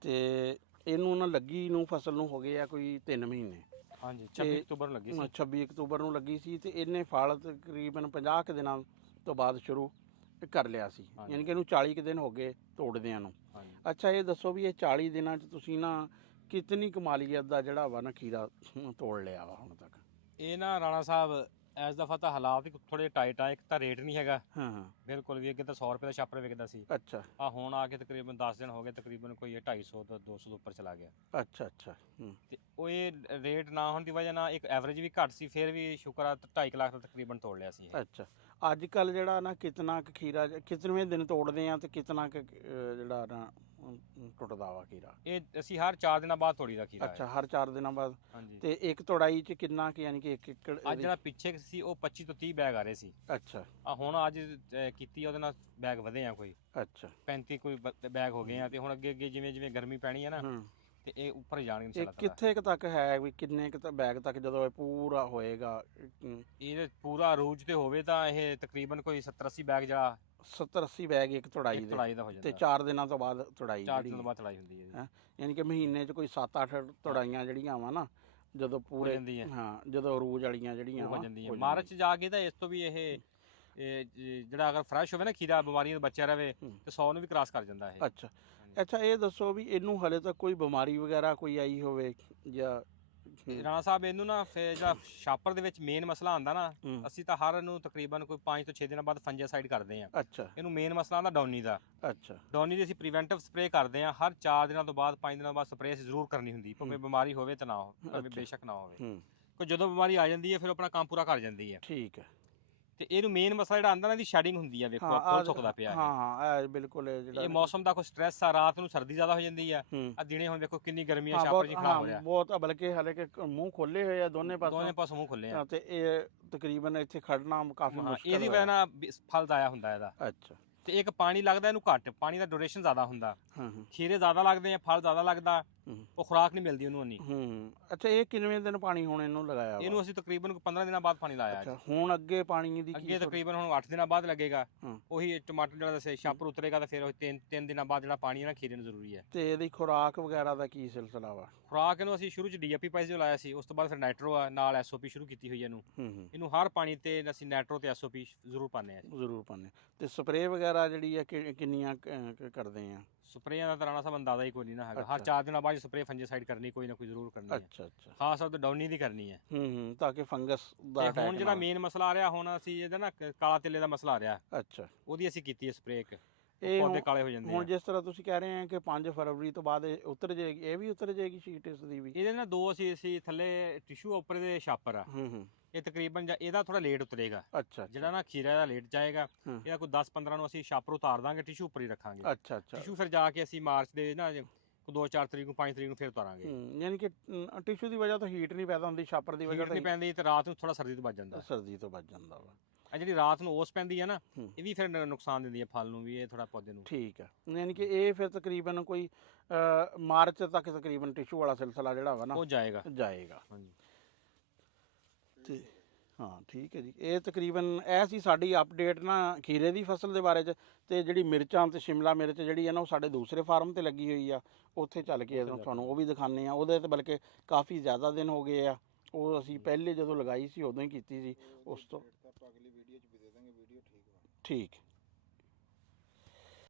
ਤੇ ਇਹਨੂੰ ਨਾ ਲੱਗੀ ਨੂੰ ਫਸਲ ਨੂੰ ਹੋ ਗਏ ਆ ਕੋਈ 3 ਮਹੀਨੇ। ਹਾਂਜੀ 26 ਅਕਤੂਬਰ ਨੂੰ ਲੱਗੀ ਸੀ। 26 ਅਕਤੂਬਰ ਨੂੰ ਲੱਗੀ ਸੀ ਤੇ ਇਹਨੇ ਫਲ ਤਕਰੀਬਨ 50 ਕੁ ਦਿਨਾਂ ਤੋਂ ਬਾਅਦ ਸ਼ੁਰੂ ਕਰ ਲਿਆ ਸੀ। ਯਾਨੀ ਕਿ ਇਹਨੂੰ 40 ਕੁ ਦਿਨ ਹੋ ਗਏ ਤੋੜਦਿਆਂ ਨੂੰ। ਅੱਛਾ ਇਹ ਦੱਸੋ ਵੀ ਇਹ 40 ਦਿਨਾਂ 'ਚ ਤੁਸੀਂ ਨਾ ਕਿਤਨੀ ਕਮਾਲੀਅਤ ਦਾ ਜਿਹੜਾ ਵਾ ਨਾ ਖੀਰਾ ਤੋੜ ਲਿਆ ਵਾ ਹੁਣ ਤੱਕ? ਇਹ ਨਾ ਰਾਣਾ ਸਾਹਿਬ ਇਸ ਦਫਾ ਤਾਂ ਹਾਲਾਤ ਹੀ ਥੋੜੇ ਟਾਈਟ ਆ। ਇੱਕ ਤਾਂ ਰੇਟ ਨਹੀਂ ਹੈਗਾ ਬਿਲਕੁਲ ਵੀ, ਅੱਗੇ ਤਾਂ 100 ਰੁਪਏ ਦਾ ਛਾਪਰ ਵਿਕਦਾ ਸੀ। ਅੱਛਾ ਆ ਹੁਣ ਆ ਕੇ ਤਕਰੀਬਨ 10 ਦਿਨ ਹੋ ਗਏ, ਤਕਰੀਬਨ ਕੋਈ 250 ਤੋਂ 200 ਤੋਂ ਉੱਪਰ ਚਲਾ ਗਿਆ। ਅੱਛਾ ਤੇ ਉਹ ਇਹ ਰੇਟ ਨਾ ਹੋਣ ਦੀ ਵਜ੍ਹਾ ਨਾਲ ਇੱਕ ਐਵਰੇਜ ਵੀ ਘੱਟ ਸੀ, ਫਿਰ ਵੀ ਸ਼ੁਕਰ ਆ 2.5 ਲੱਖ ਦਾ ਤਕਰੀਬਨ ਤੋੜ ਲਿਆ ਸੀ। ਅੱਛਾ ਅੱਜ ਕੱਲ ਜਿਹੜਾ ਨਾ ਕਿਤਨਾ ਕੁ ਖੀਰਾ ਕਿਤਨਵੇਂ ਦਿਨ ਤੋੜਦੇ ਆ ਤੇ ਕਿਤਨਾ ਕੁ ਜਿਹੜਾ ਨਾ ਟੁੱਟਦਾ ਵਾ ਖੀਰਾ? ਇਹ ਅਸੀਂ ਹਰ 4 ਦਿਨਾਂ ਬਾਅਦ ਤੋੜੀ ਦਾ ਖੀਰਾ। ਅੱਛਾ ਹਰ 4 ਦਿਨਾਂ ਬਾਅਦ। ਹਾਂਜੀ। ਤੇ ਇੱਕ ਤੋੜਾਈ 'ਚ ਕਿੰਨਾ ਕਿ ਯਾਨੀ ਕਿ 1 ਏਕੜ? ਅੱਜ ਜਿਹੜਾ ਪਿੱਛੇ ਸੀ ਉਹ 25 ਤੋਂ 30 ਬੈਗ ਆ ਰਹੇ ਸੀ। ਅੱਛਾ ਆ ਹੁਣ ਅੱਜ ਕੀਤੀ ਉਹਦੇ ਨਾਲ ਬੈਗ ਵਧੇ ਆ, ਕੋਈ ਅੱਛਾ 35 ਕੋਈ ਬੈਗ ਹੋ ਗਏ ਆ। ਤੇ ਹੁਣ ਅੱਗੇ ਜਿਵੇਂ ਜਿਵੇਂ ਗਰਮੀ ਪੈਣੀ ਹੈ ਨਾ, ਤੇ ਇਹ ਉੱਪਰ ਜਾਣਗੇ ਇਨਸ਼ਾਅੱਲਾ। ਕਿੱਥੇ ਕੁ ਤੱਕ ਹੈ ਵੀ ਕਿੰਨੇ ਕੁ ਬੈਗ ਤੱਕ ਜਦੋਂ ਇਹ ਪੂਰਾ ਹੋਏਗਾ? ਇਹ ਪੂਰਾ ਅਰੂਜ ਤੇ ਹੋਵੇ ਤਾਂ ਇਹ ਤਕਰੀਬਨ ਕੋਈ 70-80 ਬੈਗ ਜਿਹੜਾ 70-80 ਬੈਗ ਇੱਕ ਤੋੜਾਈ ਦੇ ਦਾ ਹੋ ਜਾਂਦਾ। ਤੇ 4 ਦਿਨਾਂ ਤੋਂ ਬਾਅਦ ਤੋੜਾਈ? 4 ਦਿਨਾਂ ਬਾਅਦ ਤੋੜਾਈ ਹੁੰਦੀ ਹੈ। ਯਾਨੀ ਕਿ ਮਹੀਨੇ 'ਚ ਕੋਈ 7-8 ਤੋੜਾਈਆਂ ਜਿਹੜੀਆਂ ਵਾ ਨਾ ਜਦੋਂ ਪੂਰੇ ਜਦੋਂ ਅਰੂਜ ਵਾਲੀਆਂ ਜਿਹੜੀਆਂ ਹੋ ਜਾਂਦੀਆਂ। ਮਾਰਚ ਜਾ ਕੇ ਤਾਂ ਇਸ ਤੋਂ ਵੀ ਇਹ ਜਿਹੜਾ ਅਗਰ ਫਰੈਸ਼ ਹੋਵੇ ਨਾ ਖੀਰਾ, ਬਿਮਾਰੀਆਂ ਤੋਂ ਬਚਿਆ ਰਵੇ, ਤੇ 100 ਨੂੰ ਵੀ ਕ੍ਰਾਸ ਕਰ ਜਾਂਦਾ ਇਹ। ਅੱਛਾ ਇਹ ਦੱਸੋ ਵੀ ਇਹਨੂੰ ਹਲੇ ਤੱਕ ਕੋਈ ਬਿਮਾਰੀ ਵਗੈਰਾ ਕੋਈ ਆਈ ਹੋਵੇ ਜਾਂ? ਰਾਣਾ ਸਾਹਿਬ ਇਹਨੂੰ ਨਾ ਫਿਰ ਜਿਹੜਾ ਛਾਪਰ ਦੇ ਵਿੱਚ ਮੇਨ ਮਸਲਾ ਆਉਂਦਾ ਨਾ, ਅਸੀਂ ਤਾਂ ਹਰ ਨੂੰ ਤਕਰੀਬਨ ਕੋਈ 5 ਤੋਂ 6 ਦਿਨਾਂ ਬਾਅਦ ਫੰਜਾਸਾਈਡ ਕਰਦੇ ਆ। ਅੱਛਾ ਇਹਨੂੰ ਮੇਨ ਮਸਲਾ ਆਉਂਦਾ ਡੌਨੀ ਦਾ। ਅੱਛਾ ਡੌਨੀ ਦੀ ਅਸੀਂ ਪ੍ਰੀਵੈਂਟਿਵ ਸਪਰੇਅ ਕਰਦੇ ਆ ਹਰ 4 ਦਿਨਾਂ ਤੋਂ ਬਾਅਦ, 5 ਦਿਨਾਂ ਬਾਅਦ ਸਪਰੇਅ ਜ਼ਰੂਰ ਕਰਨੀ ਹੁੰਦੀ, ਭਾਵੇਂ ਬਿਮਾਰੀ ਹੋਵੇ ਤਾਂ ਨਾ ਹੋਵੇ, ਬੇਸ਼ੱਕ ਨਾ ਹੋਵੇ। ਕਿ ਜਦੋਂ ਬਿਮਾਰੀ ਆ ਜਾਂਦੀ ਹੈ ਫਿਰ ਉਹ ਆਪਣਾ ਕੰਮ ਪੂਰਾ ਕਰ ਜਾਂਦੀ ਹੈ। ਠੀਕ ਹੈ। ਤੇ ਇਹਨੂੰ ਮੇਨ ਮਸਲਾ ਜਿਹੜਾ ਆਂਦਾ ਨਾ, ਇਹਦੀ ਸ਼ੈਡਿੰਗ ਹੁੰਦੀ ਹੈ, ਵੇਖੋ ਫੁੱਲ ਸੁੱਕਦਾ ਪਿਆ ਹਾਂ ਹਾਂ ਇਹ ਬਿਲਕੁਲ ਜਿਹੜਾ ਇਹ ਮੌਸਮ ਦਾ ਕੋਈ ਸਟ੍ਰੈਸ ਆ, ਰਾਤ ਨੂੰ ਸਰਦੀ ਜ਼ਿਆਦਾ ਹੋ ਜਾਂਦੀ ਆ, ਆ ਦਿਨੇ ਹੁਣ ਵੇਖੋ ਕਿੰਨੀ ਗਰਮੀ ਆ, ਛਾਪਰ ਜੀ ਖਰਾਬ ਹੋ ਰਿਹਾ ਬਹੁਤ, ਬਲਕਿ ਹਾਲੇ ਕਿ ਮੂੰਹ ਖੋਲੇ ਹੋਏ ਆ ਦੋਨੇ ਪਾਸੋਂ ਮੂੰਹ ਖੁੱਲੇ ਆ, ਤੇ ਇਹ ਤਕਰੀਬਨ ਇੱਥੇ ਖੜਨਾ ਕਾਫੀ ਮੁਸ਼ਕਲ ਇਹਦੀ ਵਜ੍ਹਾ ਨਾਲ ਫਲ ਆਇਆ ਹੁੰਦਾ ਇਹਦਾ। ਅੱਛਾ। ਤੇ ਇੱਕ ਪਾਣੀ ਲੱਗਦਾ ਇਹਨੂੰ ਘੱਟ, ਪਾਣੀ ਦਾ ਡਿਊਰੇਸ਼ਨ ਜ਼ਿਆਦਾ ਹੁੰਦਾ, ਹਾਂ ਖੀਰੇ ਜ਼ਿਆਦਾ ਲੱਗਦੇ ਆ, ਫਲ ਜ਼ਿਆਦਾ ਲੱਗਦਾ, ਉਹ ਖੁਰਾਕ ਨਹੀਂ ਮਿਲਦੀ ਉਹਨੂੰ ਉਨੀ। ਅੱਛਾ, ਇਹ ਕਿੰਨੇ ਦਿਨ ਪਾਣੀ ਹੁਣ ਇਹਨੂੰ ਲਗਾਇਆ? ਇਹਨੂੰ ਅਸੀਂ ਤਕਰੀਬਨ 15 ਦਿਨਾਂ ਬਾਅਦ ਪਾਣੀ ਲਾਇਆ। ਅੱਛਾ, ਹੁਣ ਅੱਗੇ ਪਾਣੀ ਦੀ ਅੱਗੇ ਤਕਰੀਬਨ ਹੁਣ 8 ਦਿਨਾਂ ਬਾਅਦ ਲੱਗੇਗਾ। ਉਹੀ ਟਮਾਟਰ ਜਿਹੜਾ ਦੱਸਿਆ ਛਾਪਰ ਉਤਰੇਗਾ ਤਾਂ ਫਿਰ ਉਹ 3 ਦਿਨਾਂ ਬਾਅਦ ਜਿਹੜਾ ਪਾਣੀ ਹੈ ਨਾ ਖੀਰੇ ਨੂੰ ਜ਼ਰੂਰੀ ਹੈ। ਤੇ ਇਹਦੀ ਖੁਰਾਕ ਵਗੈਰਾ ਦਾ ਕੀ ਸਿਲਸਿਲਾ ਵਾ? ਖੁਰਾਕ ਇਹਨੂੰ ਅਸੀਂ ਸ਼ੁਰੂ ਚ ਡੀਏਪੀ ਪਾਈਸ ਜੋ ਲਾਇਆ ਸੀ, ਉਸ ਤੋਂ ਬਾਅਦ ਫਿਰ ਨਾਈਟਰੋ ਆ ਨਾਲ, ਐਸਓਪੀ ਸ਼ੁਰੂ ਕੀਤੀ ਹੋਈ ਇਹਨੂੰ। ਇਹਨੂੰ ਹਰ ਪਾਣੀ ਤੇ ਅਸੀਂ ਨਾਈਟਰੋ ਤੇ ਐਸਓਪੀ ਜ਼ਰੂਰ ਪਾਉਂਦੇ ਆ। ਜ਼ਰੂਰ ਪਾਉਂਦੇ। ਤੇ ਸਪਰੇਅ ਵਗੈਰਾ ਜਿਹੜੀ ਹੈ ਕਿੰਨੀਆਂ ਕਰਦੇ ਆ? ਸਪਰੇਆਂ ਦਾ ਤਾਂ ਰਾਣਾ ਸਾਹਿਬ ਅੰਦਾਜ਼ਾ ਹੀ ਕੋਈ ਨਹੀਂ ਨਾ ਹੈਗਾ, ਹਰ 4 ਦਿਨਾਂ ਬਾਅਦ ਸਪਰੇਅ ਫੰਜੀਸਾਈਡ ਕਰਨੀ ਕੋਈ ਨਾ ਕੋਈ ਜ਼ਰੂਰ ਕਰਨੀ ਹੈ। ਅੱਛਾ ਅੱਛਾ। ਖਾਸ ਤੌਰ ਤੇ ਡਾਊਨੀ ਦੀ ਕਰਨੀ ਹੈ। ਤਾਂ ਕਿ ਫੰਗਸ ਦਾ ਤੇ ਹੁਣ ਜਿਹੜਾ ਮੇਨ ਮਸਲਾ ਆ ਰਿਹਾ, ਹੁਣ ਅਸੀਂ ਇਹਦਾ ਨਾ ਕਾਲਾ ਤਿੱਲੇ ਦਾ ਮਸਲਾ ਆ ਰਿਹਾ। ਅੱਛਾ। ਉਹਦੀ ਅਸੀਂ ਕੀਤੀ ਹੈ ਸਪਰੇਅ, ਇਹ ਪੌਦੇ ਕਾਲੇ ਹੋ ਜਾਂਦੇ ਆ। ਹੁਣ ਜਿਸ ਤਰ੍ਹਾਂ ਤੁਸੀਂ ਕਹਿ ਰਹੇ ਆ ਕਿ 5 ਫਰਵਰੀ ਤੋਂ ਬਾਅਦ ਇਹ ਉਤਰ ਜਾਏਗੀ, ਇਹ ਵੀ ਉਤਰ ਜਾਏਗੀ ਸ਼ੀਟ ਇਸ ਦੀ ਵੀ? ਇਹਦੇ ਨਾਲ ਦੋ ਅਸੀਂ ਥੱਲੇ ਟਿਸ਼ੂ ਉੱਪਰ ਦੇ ਛਾਪਰ ਆ, ਇਹ ਤਕਰੀਬਨ ਇਹਦਾ ਥੋੜਾ ਲੇਟ ਉਤਰੇਗਾ। ਅੱਛਾ। ਜਿਹੜਾ ਨਾ ਖੀਰਾ ਦਾ ਲੇਟ ਜਾਏਗਾ, ਇਹਦਾ ਕੋਈ 10-15 ਨੂੰ ਅਸੀਂ ਛਾਪਰ ਉਤਾਰ ਦਾਂਗੇ, ਟਿਸ਼ੂ ਉੱਪਰ ਹੀ ਰੱਖਾਂਗੇ। ਅੱਛਾ ਅੱਛਾ। ਟਿਸ਼ੂ ਫਿਰ ਜਾ ਕੇ ਅਸੀਂ ਮਾਰਚ ਦੇ ਨਾ 2-4 ਤਰੀਕ ਨੂੰ 5 ਤਰੀਕ ਨੂੰ ਫਿਰ ਉਤਾਰਾਂਗੇ। ਯਾਨੀ ਕਿ ਟਿਸ਼ੂ ਦੀ ਵਜ੍ਹਾ ਤੋਂ ਹੀਟ ਨਹੀਂ ਪੈਦਾ ਹੁੰਦੀ, ਛਾਪਰ ਦੀ ਵਜ੍ਹਾ ਤੋਂ ਨਹੀਂ ਪੈਂਦੀ, ਤੇ ਰਾਤ ਨੂੰ ਥੋੜਾ ਸਰਦੀ ਤੋਂ ਬਚ ਜਾਂਦਾ। ਸਰਦੀ ਤੋਂ ਬਚ ਜਾਂਦਾ ਵਾ। ਆ ਜਿਹੜੀ ਰਾਤ ਨੂੰ ਓਸ ਪੈਂਦੀ ਹੈ ਨਾ, ਇਹ ਵੀ ਫਿਰ ਨੁਕਸਾਨ ਦਿੰਦੀ ਹੈ ਫਲ ਨੂੰ ਵੀ, ਇਹ ਥੋੜਾ ਪੌਦੇ ਨੂੰ। ਠੀਕ ਹੈ। ਯਾਨੀ ਕਿ ਇਹ ਫਿਰ ਤਕਰੀਬਨ ਕੋਈ ਮਾਰਚ ਤੱਕ ਤਕਰੀਬਨ ਟਿਸ਼ੂ ਵਾਲਾ ਸਿਲਸਿਲਾ ਜਿਹੜਾ ਵਾ ਨਾ ਉਹ ਜਾਏਗਾ। ਹਾਂਜੀ। ਤੇ ਹਾਂ ਠੀਕ ਹੈ ਜੀ, ਇਹ ਤਕਰੀਬਨ ਇਹ ਸੀ ਸਾਡੀ ਅਪਡੇਟ ਨਾ ਖੀਰੇ ਦੀ ਫਸਲ ਦੇ ਬਾਰੇ 'ਚ। ਤੇ ਜਿਹੜੀ ਮਿਰਚਾਂ ਤੇ ਸ਼ਿਮਲਾ ਮਿਰਚ ਜਿਹੜੀ ਹੈ ਨਾ, ਉਹ ਸਾਡੇ ਦੂਸਰੇ ਫਾਰਮ ਤੇ ਲੱਗੀ ਹੋਈ ਆ, ਉੱਥੇ ਚੱਲ ਕੇ ਤੁਹਾਨੂੰ ਉਹ ਵੀ ਦਿਖਾਉਂਦੇ ਆ। ਉਹਦੇ ਤੇ ਬਲਕਿ ਕਾਫੀ ਜ਼ਿਆਦਾ ਦਿਨ ਹੋ ਗਏ ਆ, ਉਹ ਅਸੀਂ ਪਹਿਲੇ ਜਦੋਂ ਲਗਾਈ ਸੀ ਉਦੋਂ ਹੀ ਕੀਤੀ ਸੀ। ਉਸ ਤੋਂ ਠੀਕ।